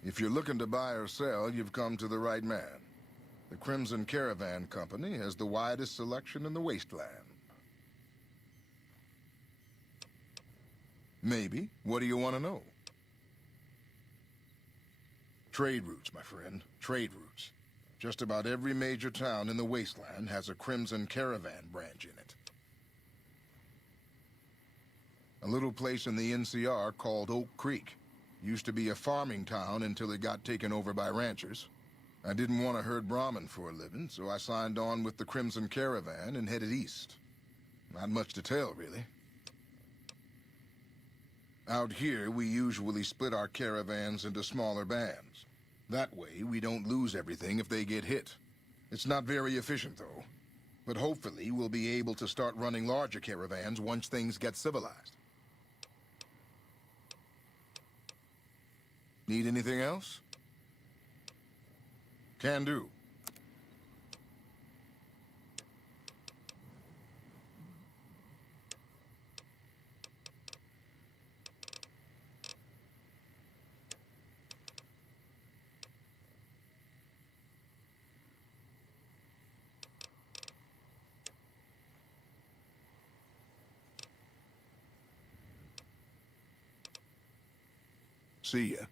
If you're looking to buy or sell, you've come to the right man. The Crimson Caravan Company has the widest selection in the wasteland. Maybe. What do you want to know? Trade routes, my friend. Trade routes. Just about every major town in the wasteland has a Crimson Caravan branch in it. A little place in the NCR called Oak Creek. Used to be a farming town until it got taken over by ranchers. I didn't want to herd Brahmin for a living, so I signed on with the Crimson Caravan and headed east. Not much to tell, really. Out here, we usually split our caravans into smaller bands. That way, we don't lose everything if they get hit. It's not very efficient, though. But hopefully, we'll be able to start running larger caravans once things get civilized. Need anything else? Can do. See ya.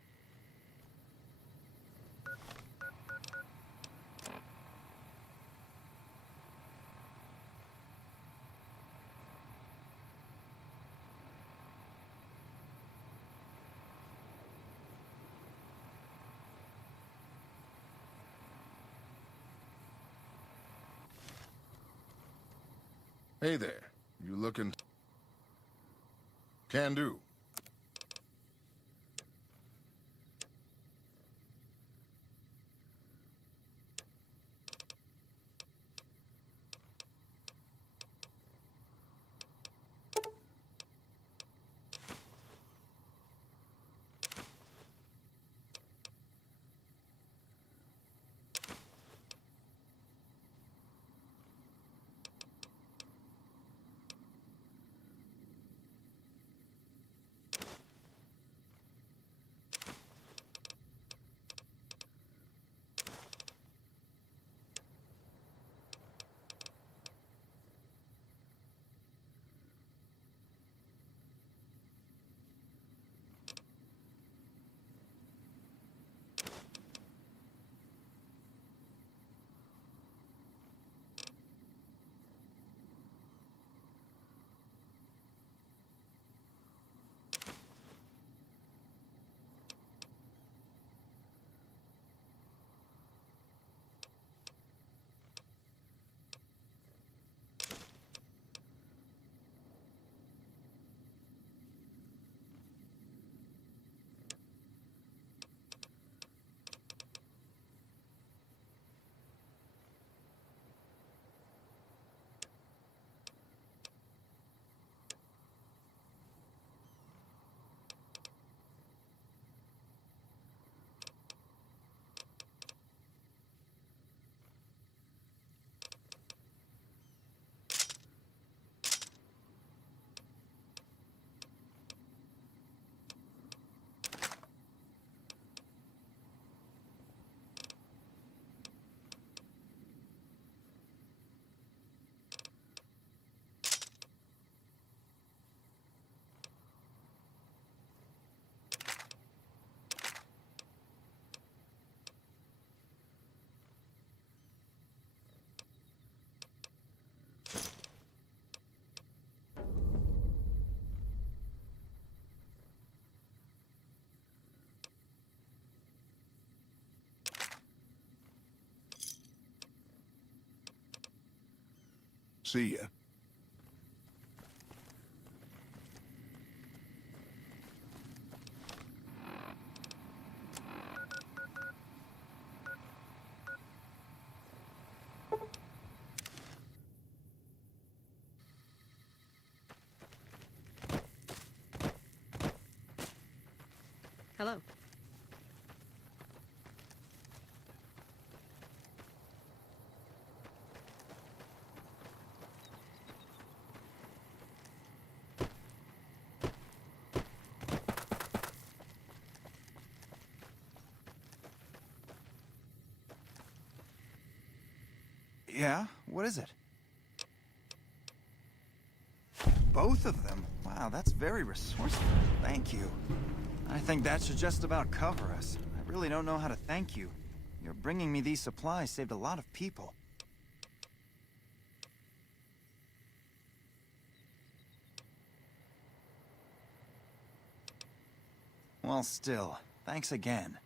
Hey there. You looking... Can do. See ya. Hello. Yeah? What is it? Both of them? Wow, that's very resourceful. Thank you. I think that should just about cover us. I really don't know how to thank you. Your bringing me these supplies saved a lot of people. Well, still, thanks again.